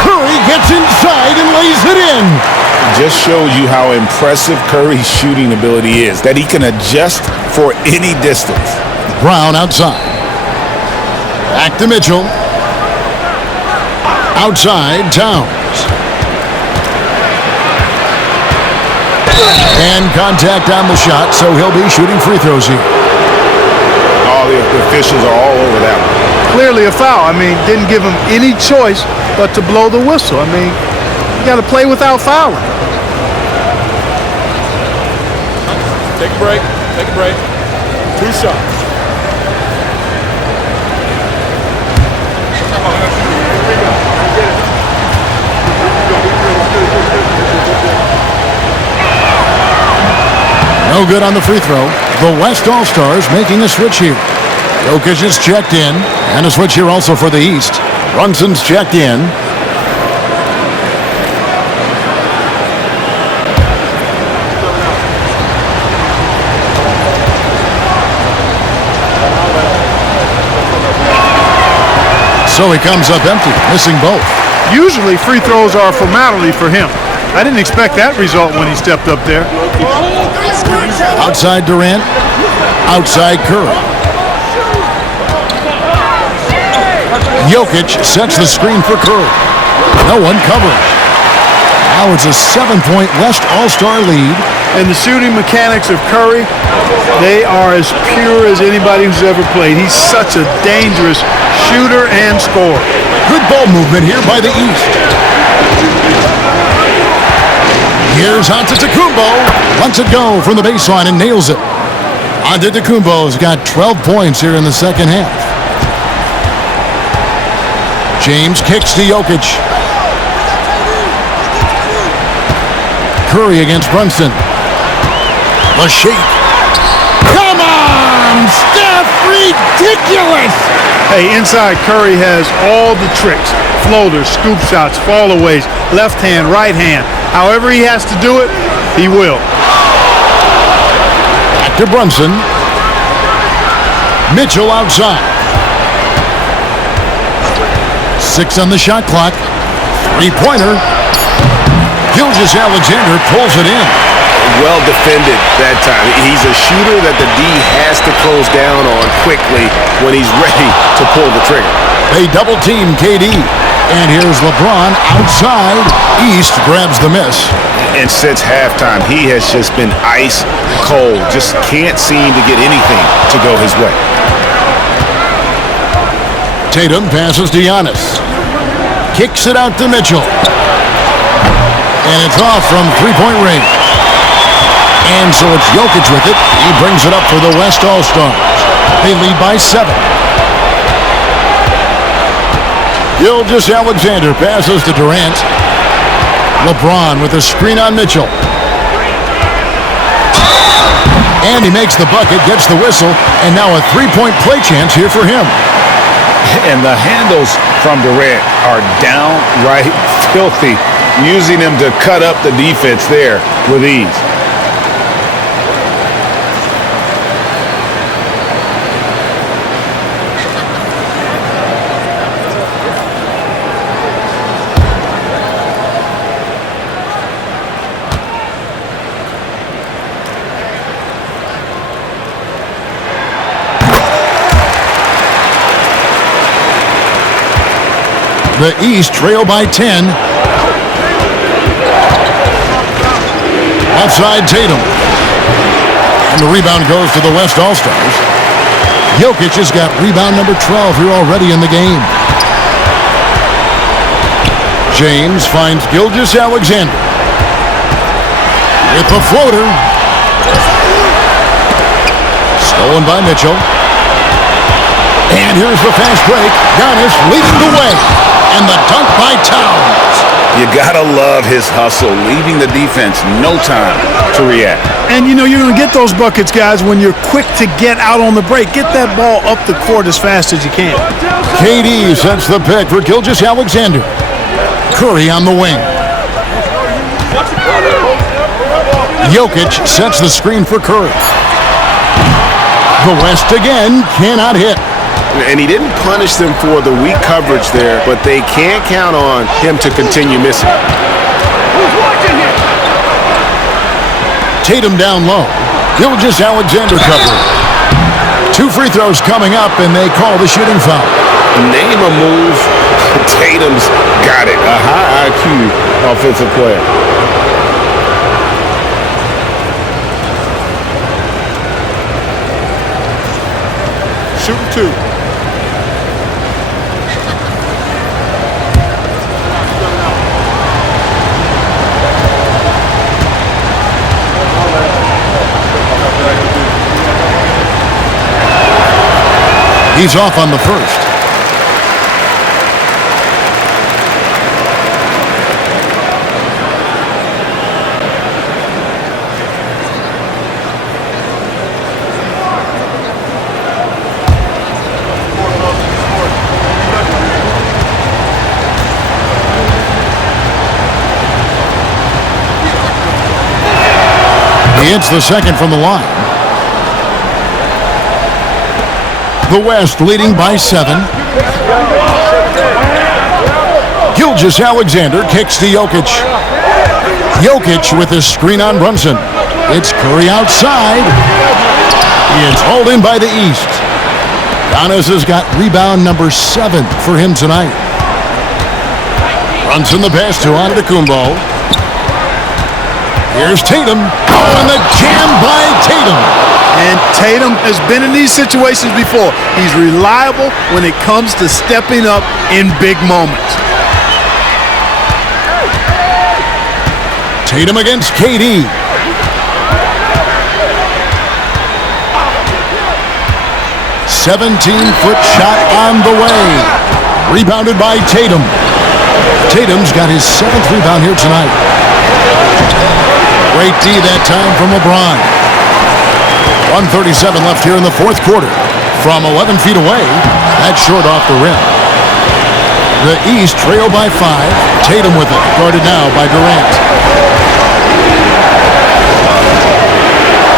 Curry gets inside and lays it in. Just shows you how impressive Curry's shooting ability is, that he can adjust for any distance. Brown outside. Back to Mitchell. Outside, Towns. And contact on the shot, so he'll be shooting free throws here. All the officials are all over that one. Clearly a foul. I mean, didn't give him any choice but to blow the whistle. I mean, you got to play without fouling. Take a break. Take a break. 2 shots. No No good on the free throw. The West All-Stars making a switch here. Jokic is checked in. And a switch here also for the East. Brunson's checked in. So he comes up empty, missing both. Usually free throws are a formality for him. I didn't expect that result when he stepped up there. Outside Durant, outside Curry. Jokic sets the screen for Curry. No one covering. Now it's a 7-point West All-Star lead. And the shooting mechanics of Curry, they are as pure as anybody who's ever played. He's such a dangerous shooter and scorer. Good ball movement here by the East. Here's Antetokounmpo. Lets it go from the baseline and nails it. Antetokounmpo's got 12 points here in the second half. James kicks to Jokic. Curry against Brunson. The shake. Come on, Steph! Ridiculous! Hey, inside Curry has all the tricks. Floaters, scoop shots, fallaways, left hand, right hand. However he has to do it, he will. Back to Brunson. Mitchell outside. 6 on the shot clock. Three-pointer. Gilgeous-Alexander pulls it in. Well defended that time. He's a shooter that the D has to close down on quickly when he's ready to pull the trigger. They double team KD. And here's LeBron outside. East grabs the miss. And since halftime, he has just been ice cold. Just can't seem to get anything to go his way. Tatum passes to Giannis. Kicks it out to Mitchell. And it's off from three-point range. And so it's Jokic with it. He brings it up for the West All-Stars. They lead by 7. Gilgeous-Alexander passes to Durant. LeBron with a screen on Mitchell. And he makes the bucket, gets the whistle, and now a three-point play chance here for him. And the handles from Durant are downright filthy, using him to cut up the defense there with ease. The East trail by 10. Outside Tatum. And the rebound goes to the West All-Stars. Jokic has got rebound number 12 here already in the game. James finds Gilgeous-Alexander. With the floater. Stolen by Mitchell. And here's the fast break. Giannis leading the way. And the dunk by Towns. You gotta love his hustle, leaving the defense no time to react. And you know you're going to get those buckets, guys, when you're quick to get out on the break. Get that ball up the court as fast as you can. KD sets the pick for Gilgeous-Alexander. Curry on the wing. Jokic sets the screen for Curry. The West again cannot hit. And he didn't punish them for the weak coverage there, but they can't count on him to continue missing. Tatum down low. Gilgeous-Alexander covering. 2 free throws coming up, and they call the shooting foul. Name a move. Tatum's got it. A high IQ offensive player. Shooting 2. He's off on the first. It's the second from the line. The West leading by 7. Gilgeous-Alexander kicks to Jokic. Jokic with his screen on Brunson. It's Curry outside. It's hauled in by the East. Giannis has got rebound number 7 for him tonight. Brunson the pass to Antetokounmpo. Here's Tatum. Oh, and the jam by Tatum. And Tatum has been in these situations before. He's reliable when it comes to stepping up in big moments. Tatum against KD. "17-foot shot on the way." Rebounded by Tatum. Tatum's got his 7th rebound here tonight. Great D that time from LeBron. 1:37 left here in the fourth quarter. From 11 feet away, that's short off the rim. The East trail by 5. Tatum with it, guarded now by Durant.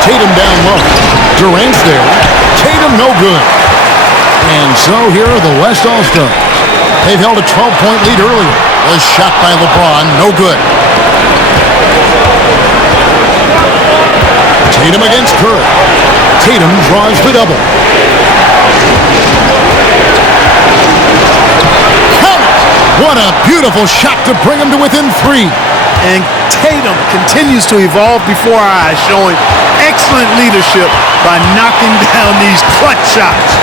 Tatum down low. Durant's there. Tatum no good. And so here are the West All-Stars. They've held a 12-point lead earlier. Was shot by LeBron, no good. Tatum against Curry. Tatum draws the double. Count it! What a beautiful shot to bring him to within 3. And Tatum continues to evolve before our eyes, showing excellent leadership by knocking down these clutch shots.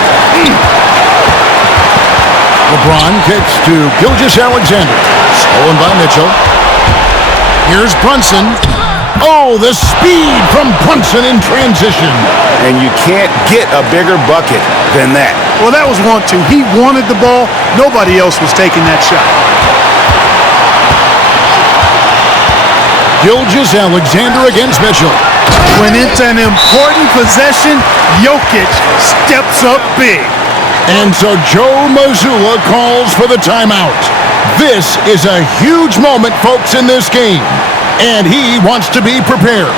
LeBron kicks to Gilgeous-Alexander. Stolen by Mitchell. Here's Brunson. Oh, the speed from Brunson in transition. And you can't get a bigger bucket than that. Well, that was 1-2. He wanted the ball. Nobody else was taking that shot. Gilgeous-Alexander against Mitchell. When it's an important possession, Jokic steps up big. And so Joe Mazzulla calls for the timeout. This is a huge moment, folks, in this game. And he wants to be prepared.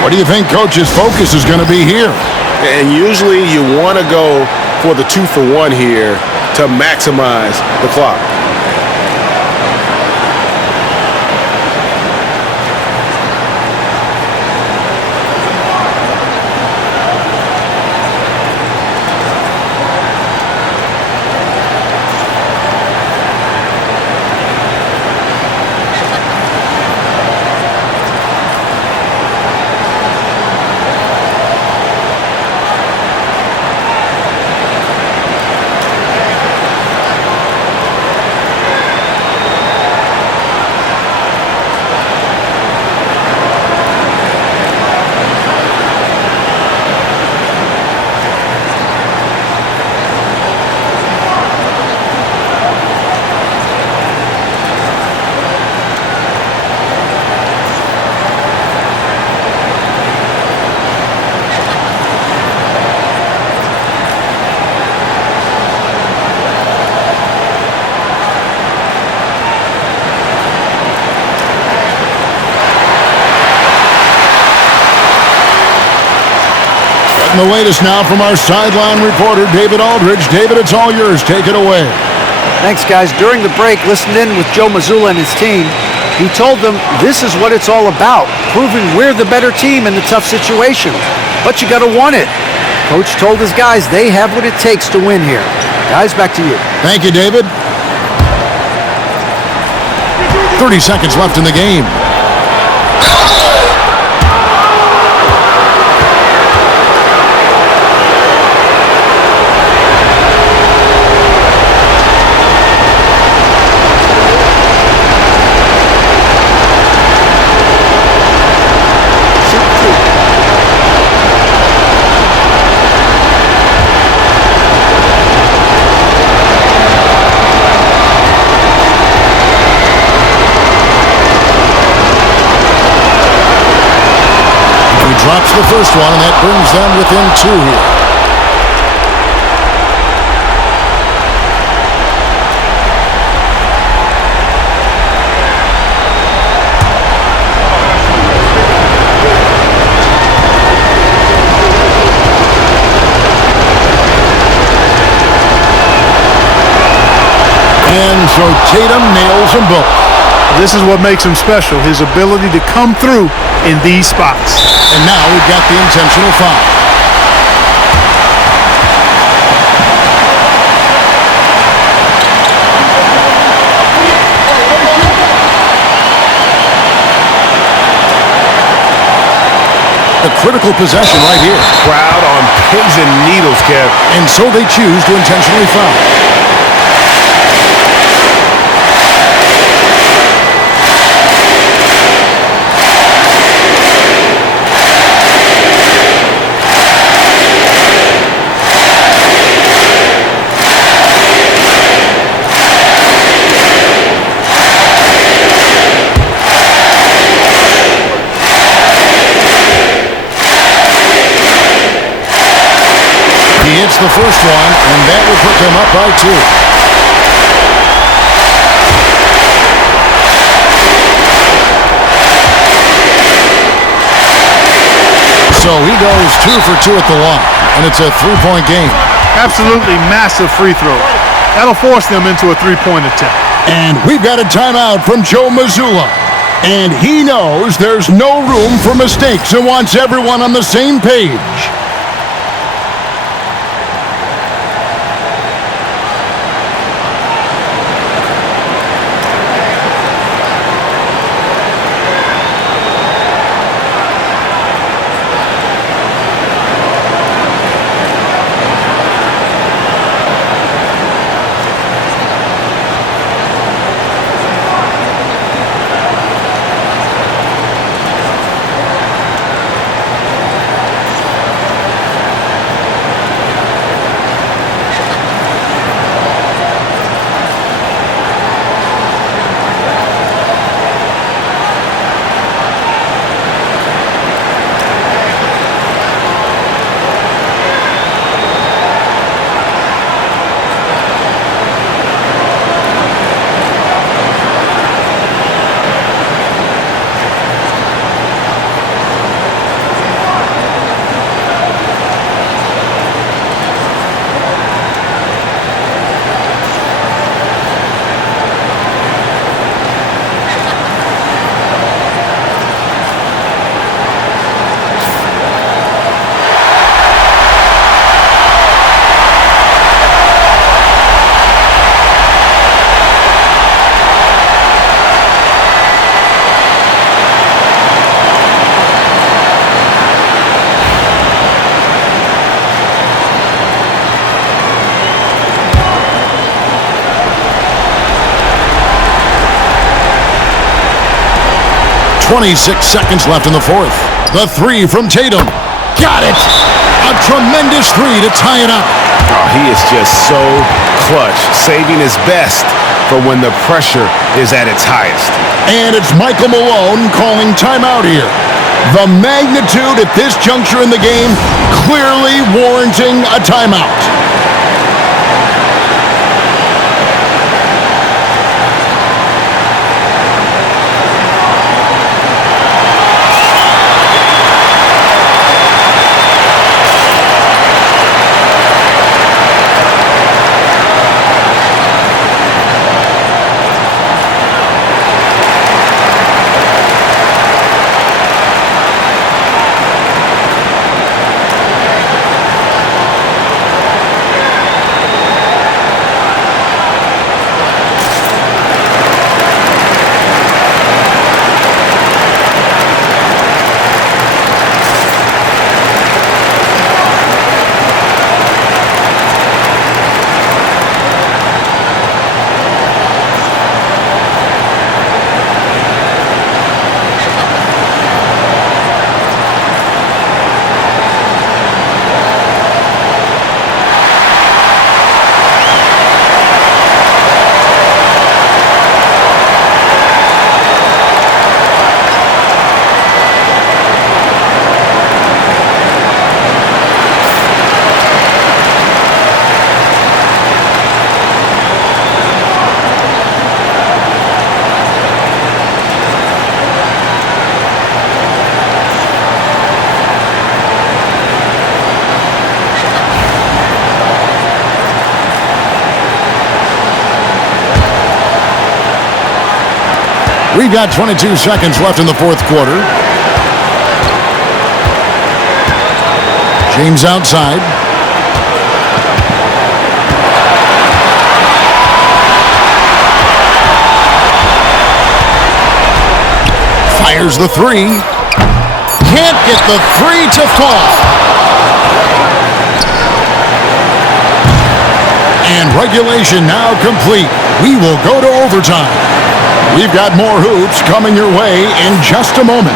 What do you think Coach's focus is going to be here? And usually you want to go for the 2-for-1 here to maximize the clock. The latest now from our sideline reporter, David Aldridge. David, it's all yours. Take it away. Thanks, guys. During the break, listened in with Joe Mazzulla and his team. He told them this is what it's all about, proving we're the better team in the tough situations. But you got to want it. Coach told his guys they have what it takes to win here. Guys, back to you. Thank you, David. 30 seconds left in the game. Drops the first one, and that brings them within 2 here. So Tatum nails them both. This is what makes him special, his ability to come through in these spots. And now we've got the intentional foul. A critical possession right here. Crowd on pins and needles, Kev. And so they choose to intentionally foul. He hits the first one, and that will put them up by 2. So he goes 2 for 2 at the line, and it's a 3-point game. Absolutely massive free throw. That'll force them into a 3-point attempt. And we've got a timeout from Joe Mazzulla. And he knows there's no room for mistakes and wants everyone on the same page. .26 seconds left in the fourth. The 3 from Tatum. Got it! A tremendous 3 to tie it up. Oh, he is just so clutch, saving his best for when the pressure is at its highest. And it's Michael Malone calling timeout here. The magnitude at this juncture in the game clearly warranting a timeout. We've got 22 seconds left in the fourth quarter. James outside. Fires the three. Can't get the three to fall. And regulation now complete. We will go to overtime. We've got more hoops coming your way in just a moment.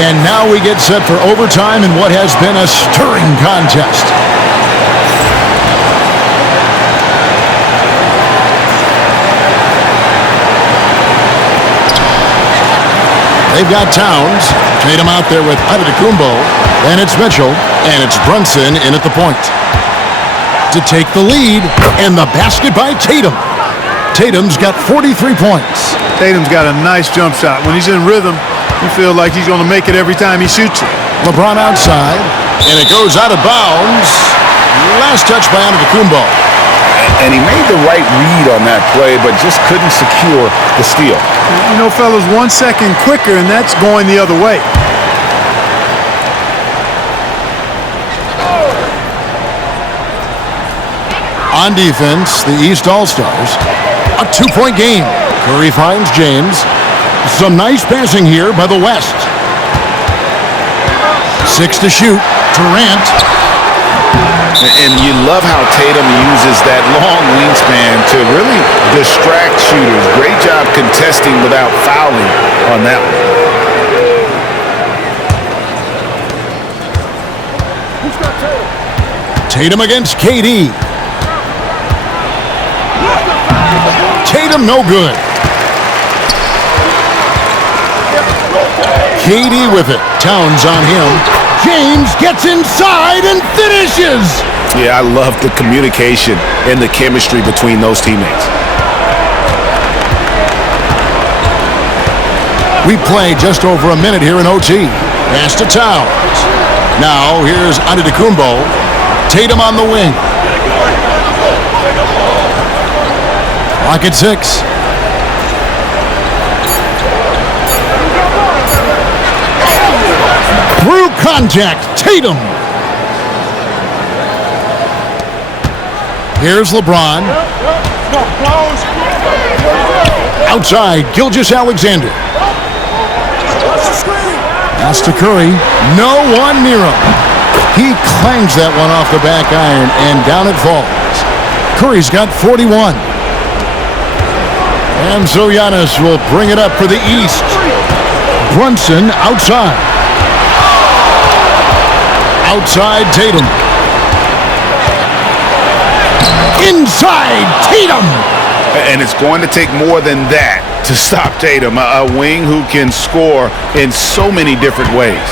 And now we get set for overtime in what has been a stirring contest. They've got Towns. Tatum out there with Antetokounmpo. Then it's Mitchell. And it's Brunson in at the point. To take the lead. And the basket by Tatum. Tatum's got 43 points. Tatum's got a nice jump shot. When he's in rhythm, you feel like he's going to make it every time he shoots it. LeBron outside, and it goes out of bounds. Last touch by Antetokounmpo. And he made the right read on that play, but just couldn't secure the steal. You know, fellas, 1 second quicker, and that's going the other way. On defense, the East All-Stars. A 2-point game. Curry finds James. Some nice passing here by the West. 6 to shoot. Durant. And you love how Tatum uses that long wingspan to really distract shooters. Great job contesting without fouling on that one. Tatum against KD. Tatum no good. KD with it. Towns on him. James gets inside and finishes. Yeah, I love the communication and the chemistry between those teammates. We play just over a minute here in OT. Pass to Towns. Now here's Antetokounmpo. Tatum on the wing. Clock at 6. Through contact, Tatum. Here's LeBron. Outside, Gilgeous-Alexander. Pass to Curry. No one near him. He clangs that one off the back iron, and down it falls. Curry's got 41. And so Giannis will bring it up for the East. Brunson outside. Outside Tatum. Inside Tatum. And it's going to take more than that to stop Tatum, a wing who can score in so many different ways.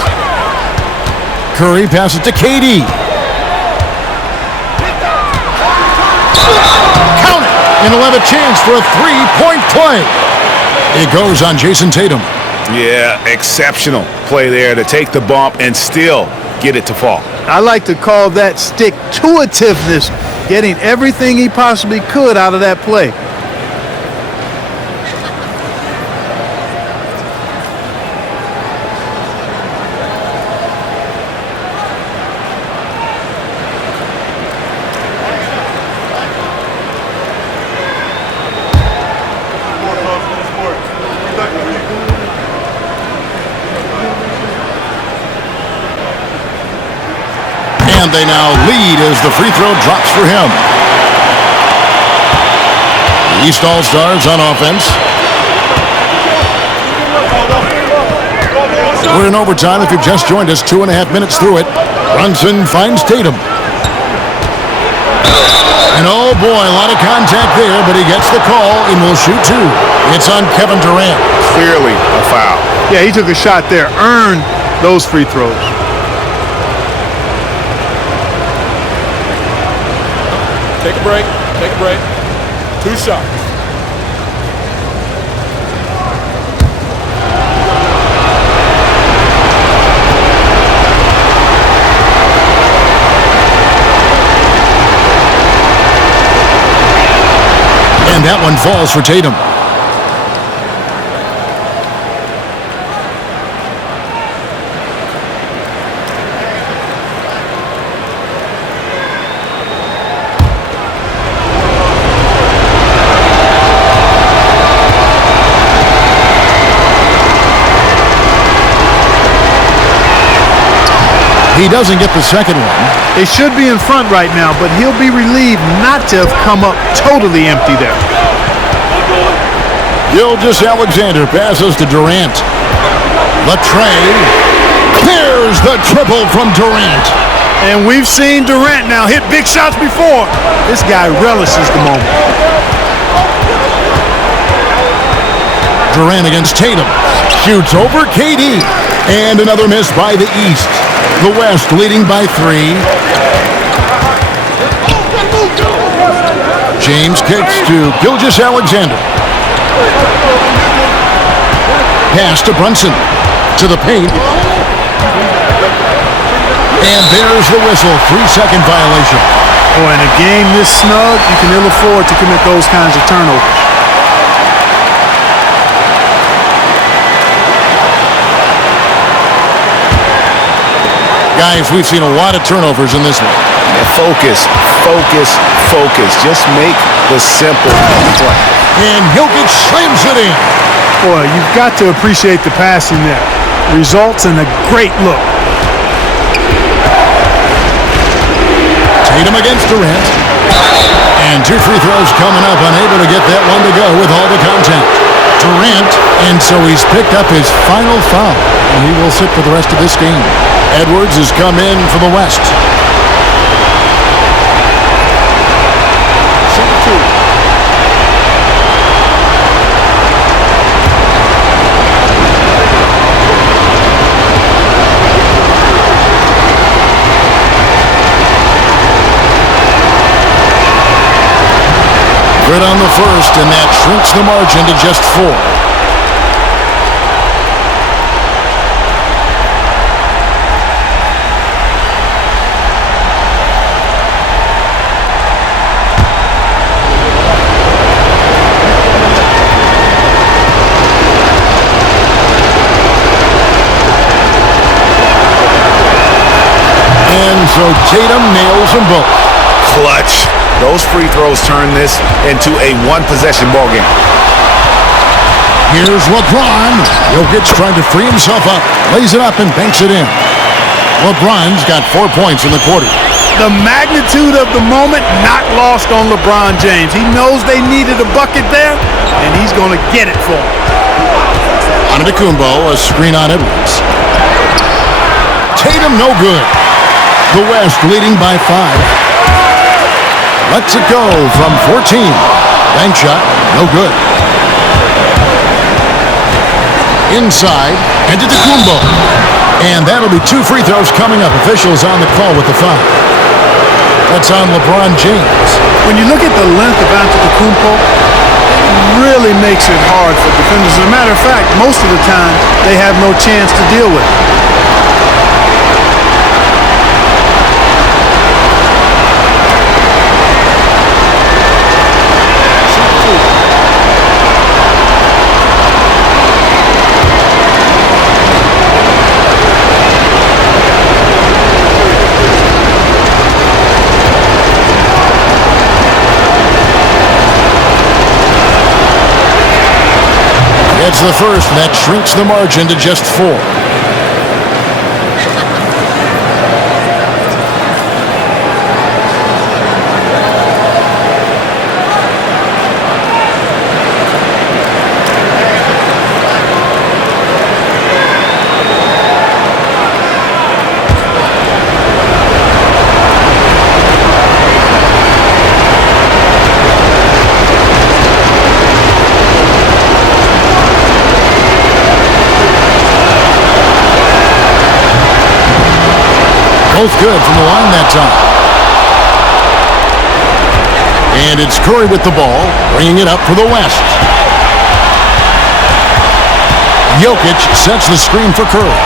Curry passes to KD. Count it. And he'll have a chance for a three-point play. It goes on Jason Tatum. Yeah, exceptional play there to take the bump and still get it to fall. I like to call that stick-to-itiveness, getting everything he possibly could out of that play. And they now lead as the free throw drops for him. The East All-Stars on offense. We're in overtime. If you've just joined us, 2.5 minutes through it. Brunson finds Tatum. And oh boy, a lot of contact there, but he gets the call and will shoot two. It's on Kevin Durant. Clearly a foul. Yeah, he took a shot there, earned those free throws. Take a break. Take a break. 2 shots. falls for Tatum. He doesn't get the second one. They should be in front right now, but he'll be relieved not to have come up totally empty there. Gilgeous-Alexander passes to Durant. Latrey clears the triple from Durant. And we've seen Durant now hit big shots before. This guy relishes the moment. Durant against Tatum. Shoots over KD. And another miss by the East. The West leading by 3. James kicks to Gilgeous-Alexander. Pass to Brunson. To the paint. And there's the whistle. 3-second violation. Oh, in a game this snug, you can ill afford to commit those kinds of turnovers. Guys, we've seen a lot of turnovers in this one. Focus, focus, focus. Just make the simple play. And Jokic slams it in. Boy, you've got to appreciate the passing there. Results in a great look. Tatum against Durant. And 2 free throws coming up, unable to get that one to go with all the contact. Durant, and so he's picked up his final foul, and he will sit for the rest of this game. Edwards has come in for the West. Good on the first, and that shrinks the margin to just 4. And so Tatum nails them both. Clutch. Those free throws turn this into a one-possession ball game. Here's LeBron. Jokic trying to free himself up. Lays it up and banks it in. LeBron's got 4 points in the quarter. The magnitude of the moment not lost on LeBron James. He knows they needed a bucket there, and he's going to get it for them. Antetokounmpo, a screen on Edwards. Tatum no good. The West leading by 5. Lets it go from 14. Bank shot, no good. Inside, Antetokounmpo. And that'll be 2 free throws coming up. Officials on the call with the foul. That's on LeBron James. When you look at the length of Antetokounmpo, it really makes it hard for defenders. As a matter of fact, most of the time, they have no chance to deal with it. It's the first, and that shrinks the margin to just 4. Both good from the line that time. And it's Curry with the ball, bringing it up for the West. Jokic sets the screen for Curry.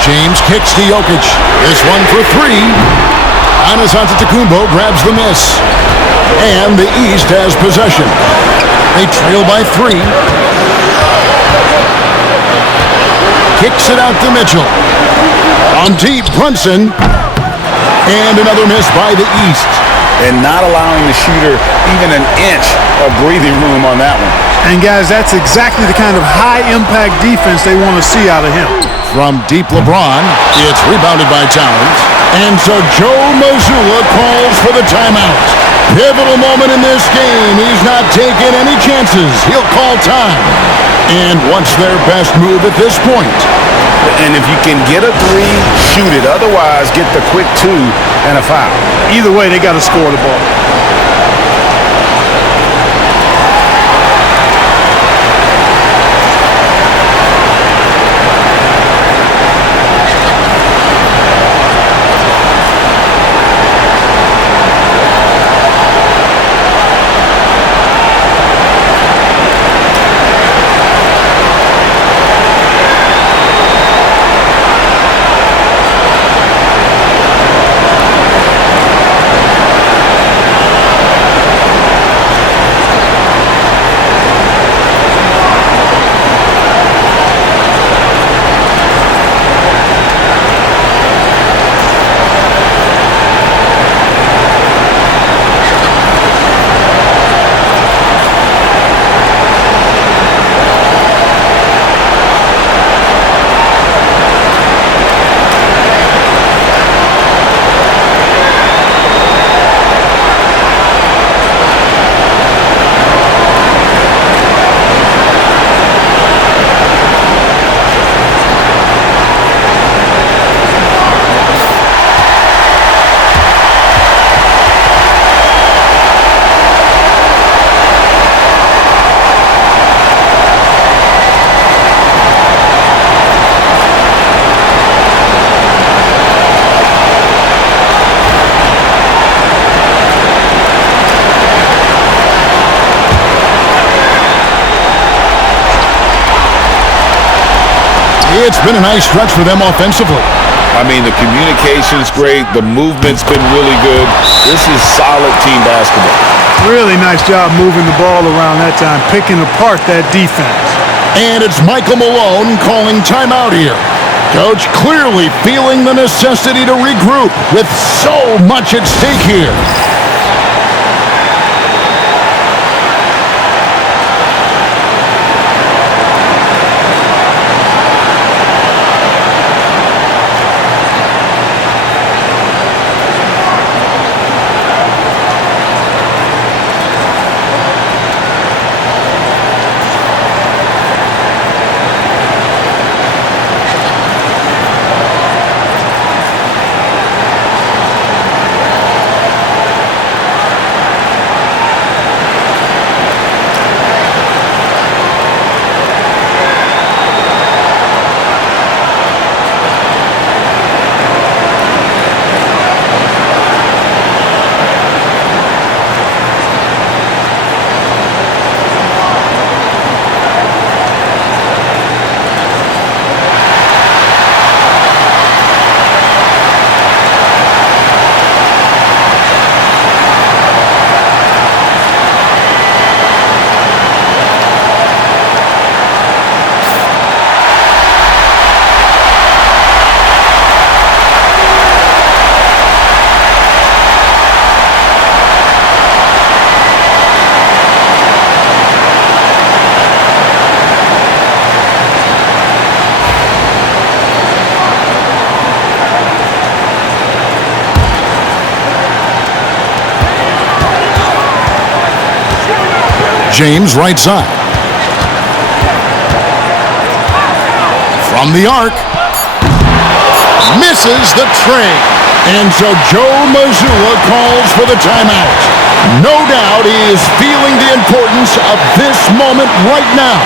James kicks to Jokic. This one for 3. Giannis Antetokounmpo grabs the miss. And the East has possession. They trail by 3. Kicks it out to Mitchell. On deep, Brunson. And another miss by the East. And not allowing the shooter even an inch of breathing room on that one. And guys, that's exactly the kind of high-impact defense they want to see out of him. From deep LeBron, it's rebounded by Towns. And so Joe Mazzulla calls for the timeout. Pivotal moment in this game. He's not taking any chances. He'll call time. And what's their best move at this point? And if you can get a 3, shoot it. Otherwise, get the quick 2 and a foul. Either way, they got to score the ball. It's been a nice stretch for them offensively. I mean, the communication's great. The movement's been really good. This is solid team basketball. Really nice job moving the ball around that time, picking apart that defense. And it's Michael Malone calling timeout here. Coach clearly feeling the necessity to regroup with so much at stake here. James right side. From the arc. Misses the tray. And so Joe Mazzulla calls for the timeout. No doubt he is feeling the importance of this moment right now.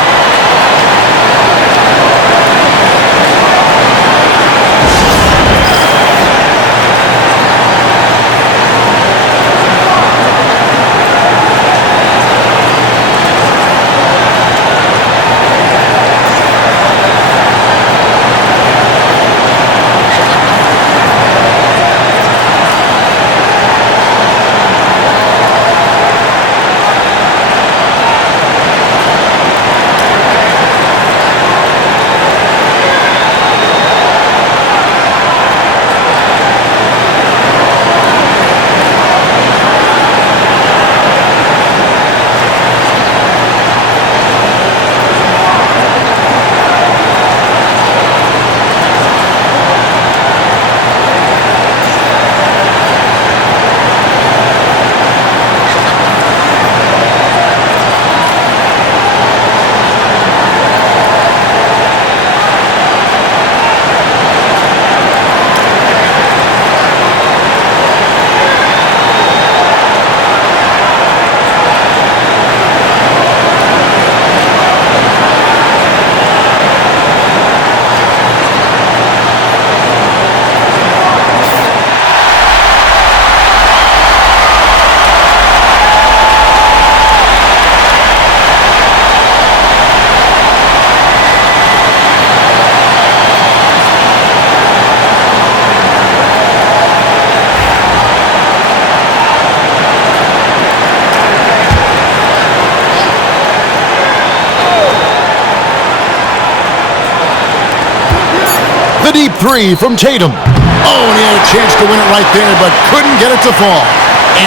three from Tatum. Oh, and he had a chance to win it right there, but couldn't get it to fall.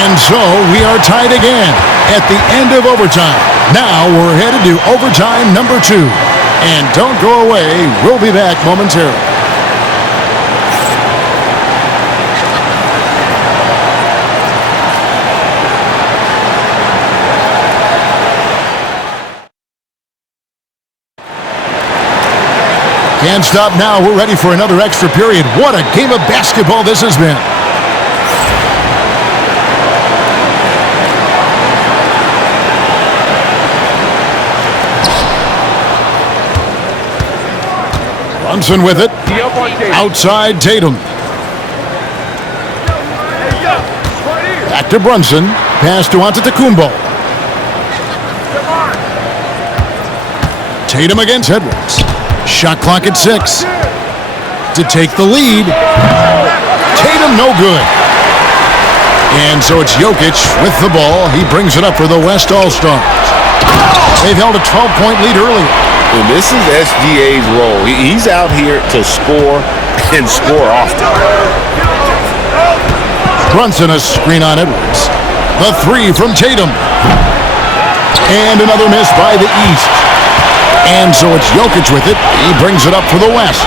And so we are tied again at the end of overtime. Now we're headed to overtime number 2. And don't go away. We'll be back momentarily. Can't stop now. We're ready for another extra period. What a game of basketball this has been. Brunson with it. Outside Tatum. Back to Brunson. Pass to Antetokounmpo. Tatum against Edwards. Shot clock at 6. To take the lead. Tatum no good. And so it's Jokic with the ball. He brings it up for the West All-Stars. They've held a 12-point lead earlier. And this is SGA's role. He's out here to score and score often. Brunson a screen on Edwards. The three from Tatum. And another miss by the East. And so it's Jokic with it. He brings it up for the West.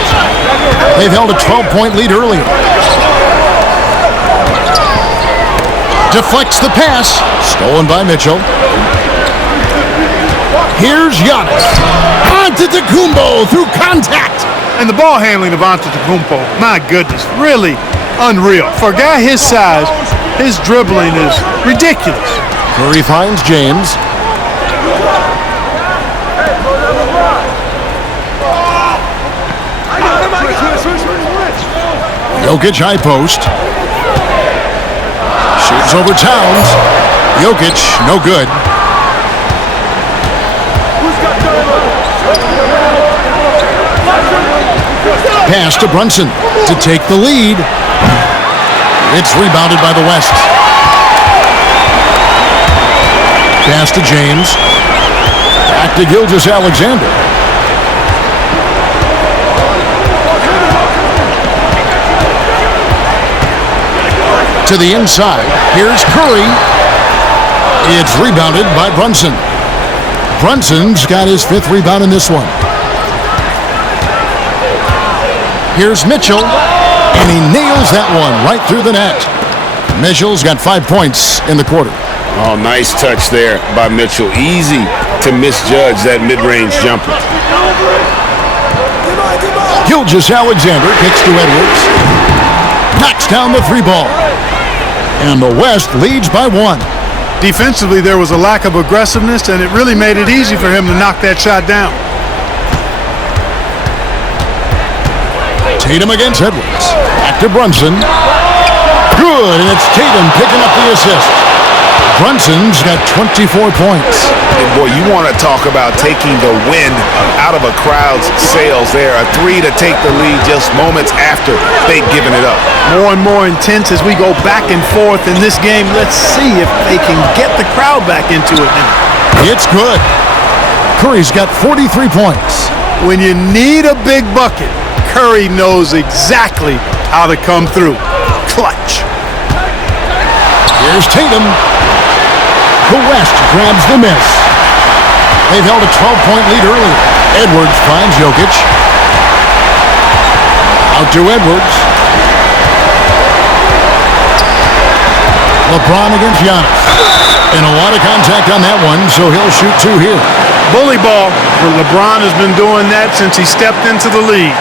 They've held a 12-point lead earlier. Deflects the pass. Stolen by Mitchell. Here's Giannis. Antetokounmpo through contact. And the ball handling of Antetokounmpo, my goodness, really unreal. For a guy his size, his dribbling is ridiculous. Curry finds James. Jokic high post. Shoots over Towns. Jokic, no good. Pass to Brunson to take the lead. It's rebounded by the West. Pass to James. Back to Gilgeous-Alexander. To the inside. Here's Curry. It's rebounded by Brunson. Brunson's got his 5th rebound in this one. Here's Mitchell, and he nails that one right through the net. Mitchell's got 5 points in the quarter. Oh, nice touch there by Mitchell. Easy to misjudge that mid-range jumper. Gilgeous-Alexander kicks to Edwards. Knocks down the 3 ball. And the West leads by 1. Defensively, there was a lack of aggressiveness, and it really made it easy for him to knock that shot down. Tatum against Edwards. Back to Brunson. Good, and it's Tatum picking up the assist. Brunson's got 24 points. And boy, you want to talk about taking the wind out of a crowd's sails there. A 3 to take the lead just moments after they'd given it up. More and more intense as we go back and forth in this game. Let's see if they can get the crowd back into it now. It's good. Curry's got 43 points. When you need a big bucket, Curry knows exactly how to come through. Clutch. Here's Tatum. The West grabs the miss. They've held a 12-point lead earlier. Edwards finds Jokic. Out to Edwards. LeBron against Giannis. And a lot of contact on that one, so he'll shoot 2 here. Bully ball. LeBron has been doing that since he stepped into the league.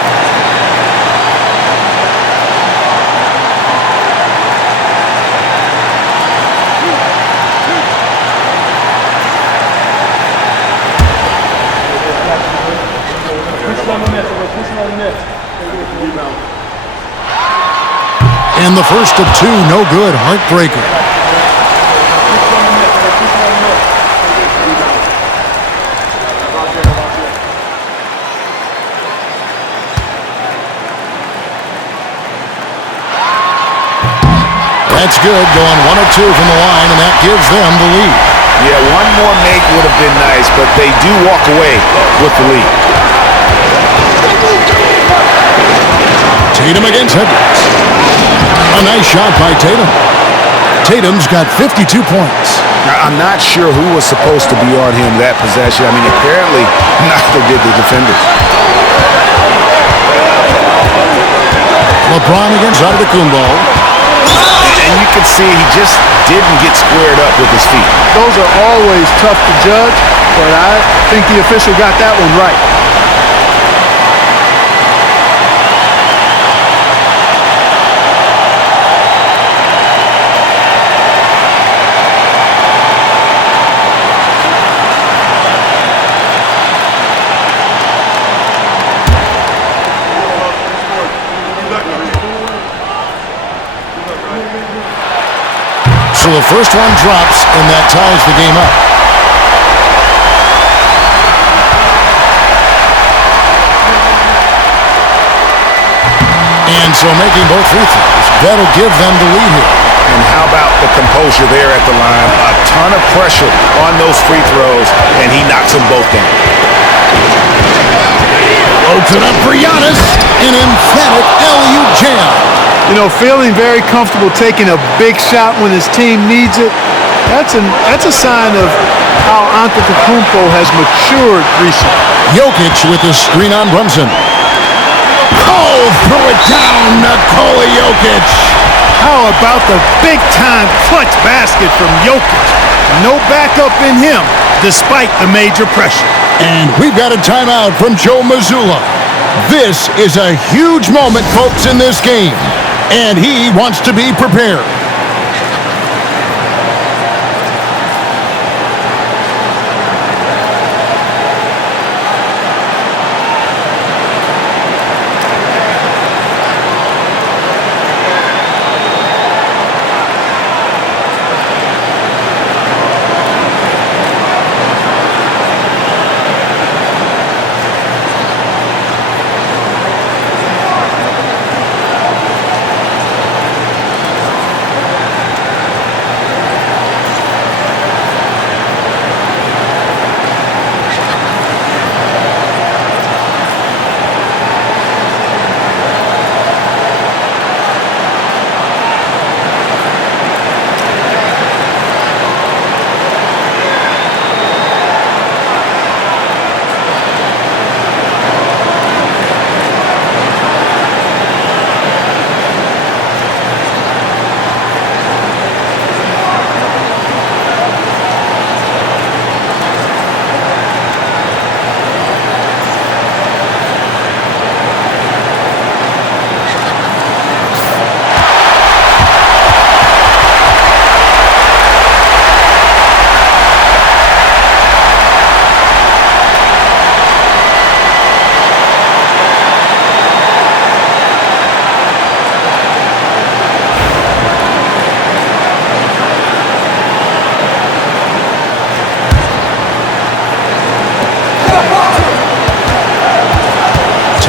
And the first of 2, no good. Heartbreaker. That's good. Going 1 of 2 from the line, and that gives them the lead. Yeah, one more make would have been nice, but they do walk away with the lead. Tatum against Edwards. A nice shot by Tatum. Tatum's got 52 points. Now, I'm not sure who was supposed to be on him that possession. I mean, apparently neither did the defenders. LeBron against Antetokounmpo. And you can see he just didn't get squared up with his feet. Those are always tough to judge, but I think the official got that one right. So the first one drops, and that ties the game up. And so making both free throws, that'll give them the lead here. And how about the composure there at the line? A ton of pressure on those free throws, and he knocks them both down. Open up for Giannis. An emphatic LU jam. You know, feeling very comfortable taking a big shot when his team needs it, that's a sign of how Antetokounmpo has matured recently. Jokic with the screen on Brunson. Oh, throw it down, Nikola Jokic. How about the big-time clutch basket from Jokic? No backup in him, despite the major pressure. And we've got a timeout from Joe Mazzulla. This is a huge moment, folks, in this game. And he wants to be prepared.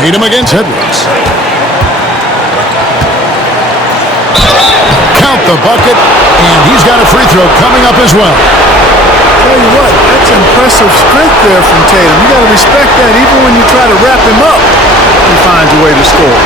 Tatum against Edwards. Count the bucket, and he's got a free throw coming up as well. Tell you what, that's impressive strength there from Tatum. You got to respect that. Even when you try to wrap him up, he finds a way to score.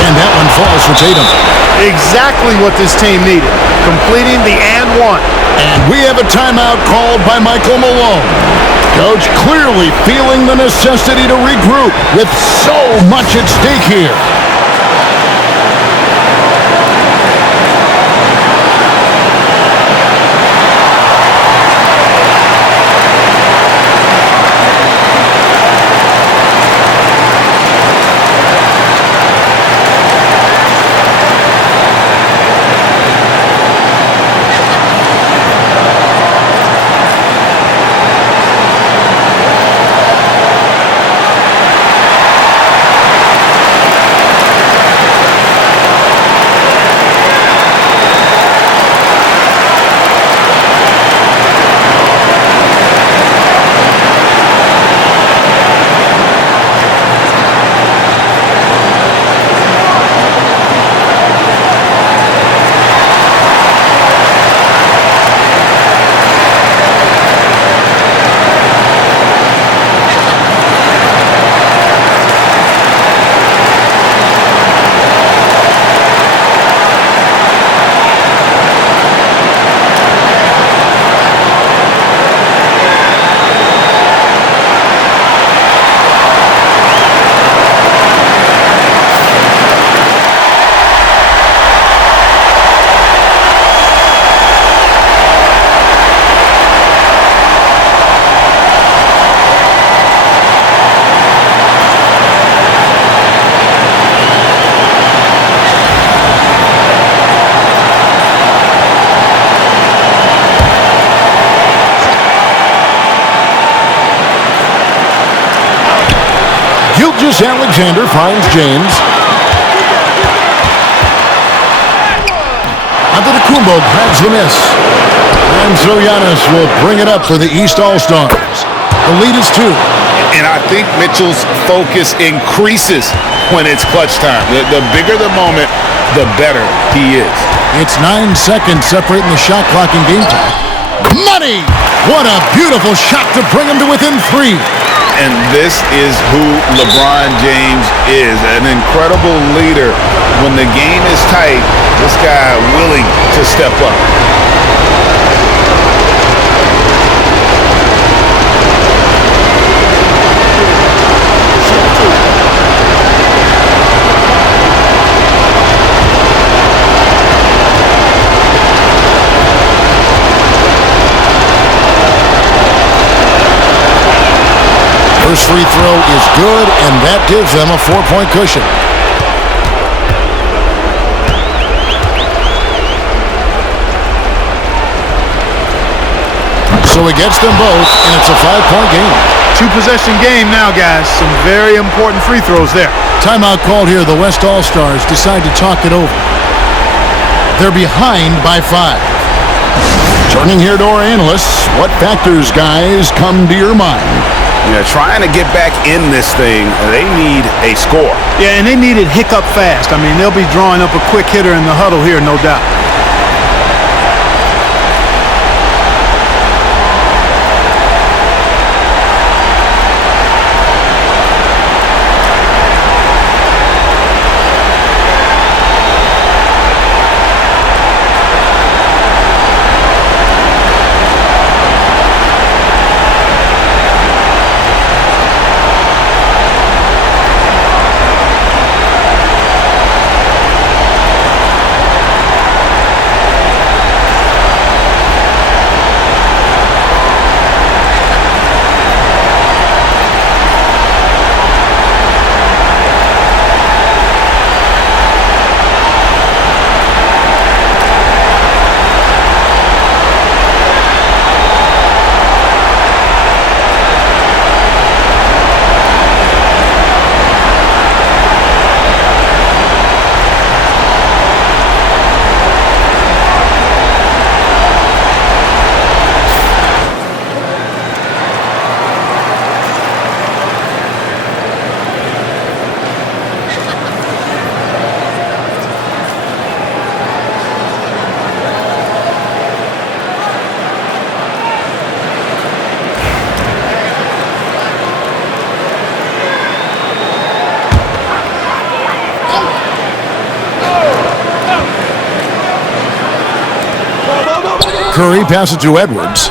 And that one falls for Tatum. Exactly what this team needed. Completing the and one. And we have a timeout called by Michael Malone. Coach clearly feeling the necessity to regroup with so much at stake here. Alexander finds James. Antetokounmpo grabs the miss. And so Giannis will bring it up for the East All-Stars. The lead is 2. And I think Mitchell's focus increases when it's clutch time. The bigger the moment, the better he is. It's 9 seconds separating the shot clock and game time. Money! What a beautiful shot to bring him to within 3. And this is who LeBron James is, an incredible leader. When the game is tight, this guy willing to step up. First free throw is good, and that gives them a 4-point cushion. So he gets them both, and it's a 5-point game. 2-possession game now, guys. Some very important free throws there. Timeout called here. The West All-Stars decide to talk it over. They're behind by 5. Turning here to our analysts, what factors, guys, come to your mind? Trying to get back in this thing, they need a score. Yeah, and they need it hiccup fast. I mean, they'll be drawing up a quick hitter in the huddle here, no doubt. Curry passes to Edwards.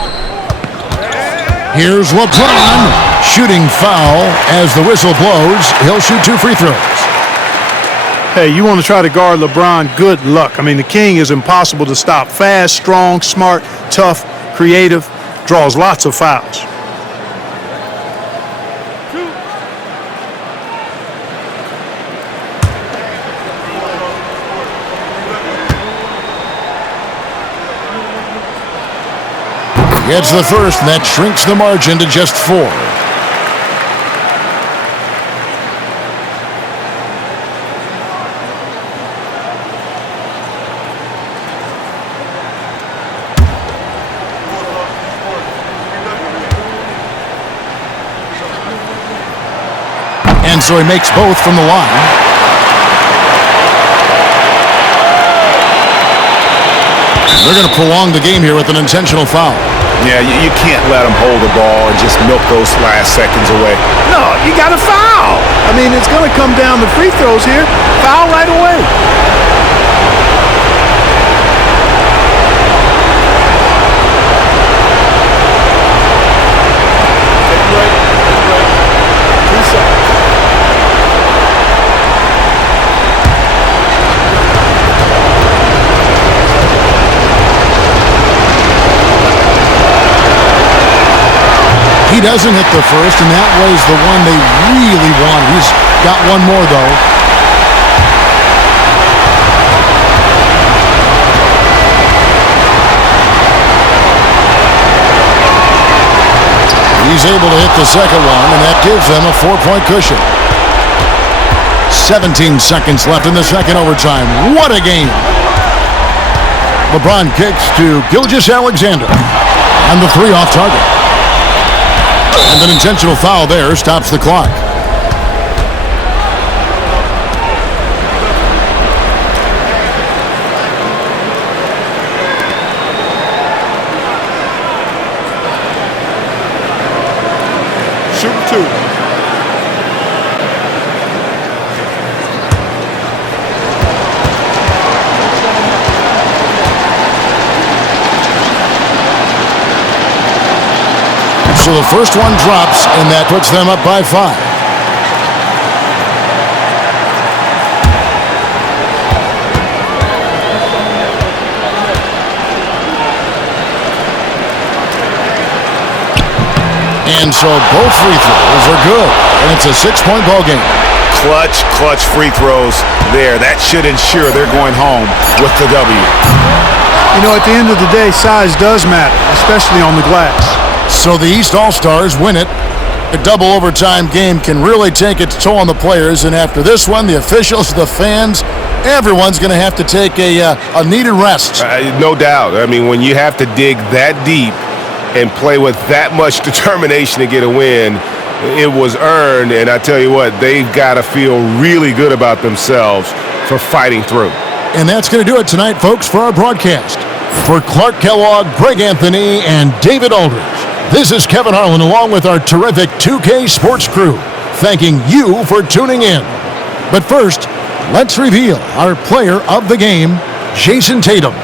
Here's LeBron. Shooting foul as the whistle blows. He'll shoot 2 free throws. Hey, you want to try to guard LeBron, good luck. I mean, the king is impossible to stop. Fast, strong, smart, tough, creative, draws lots of fouls. Gets the first, and that shrinks the margin to just 4. And so he makes both from the line. They're going to prolong the game here with an intentional foul. Yeah, you can't let them hold the ball and just milk those last seconds away. No, you got to foul. I mean, it's going to come down to free throws here. Foul right away. He doesn't hit the first, and that was the one they really wanted. He's got one more, though. He's able to hit the second one, and that gives them a 4-point cushion. 17 seconds left in the second overtime. What a game. LeBron kicks to Gilgeous-Alexander. And the three off target. And an intentional foul there stops the clock. Shoot 2. So the first one drops, and that puts them up by 5. And so both free throws are good, and it's a 6-point ball game. Clutch free throws there. That should ensure they're going home with the W. You know, at the end of the day, size does matter, especially on the glass. So the East All-Stars win it. A double overtime game can really take its toll on the players, and after this one, the officials, the fans, everyone's going to have to take a needed rest. No doubt. I mean, when you have to dig that deep and play with that much determination to get a win, it was earned, and I tell you what, they've got to feel really good about themselves for fighting through. And that's going to do it tonight, folks, for our broadcast. For Clark Kellogg, Greg Anthony, and David Aldridge, this is Kevin Harlan along with our terrific 2K Sports crew, thanking you for tuning in. But first, let's reveal our player of the game, Jason Tatum.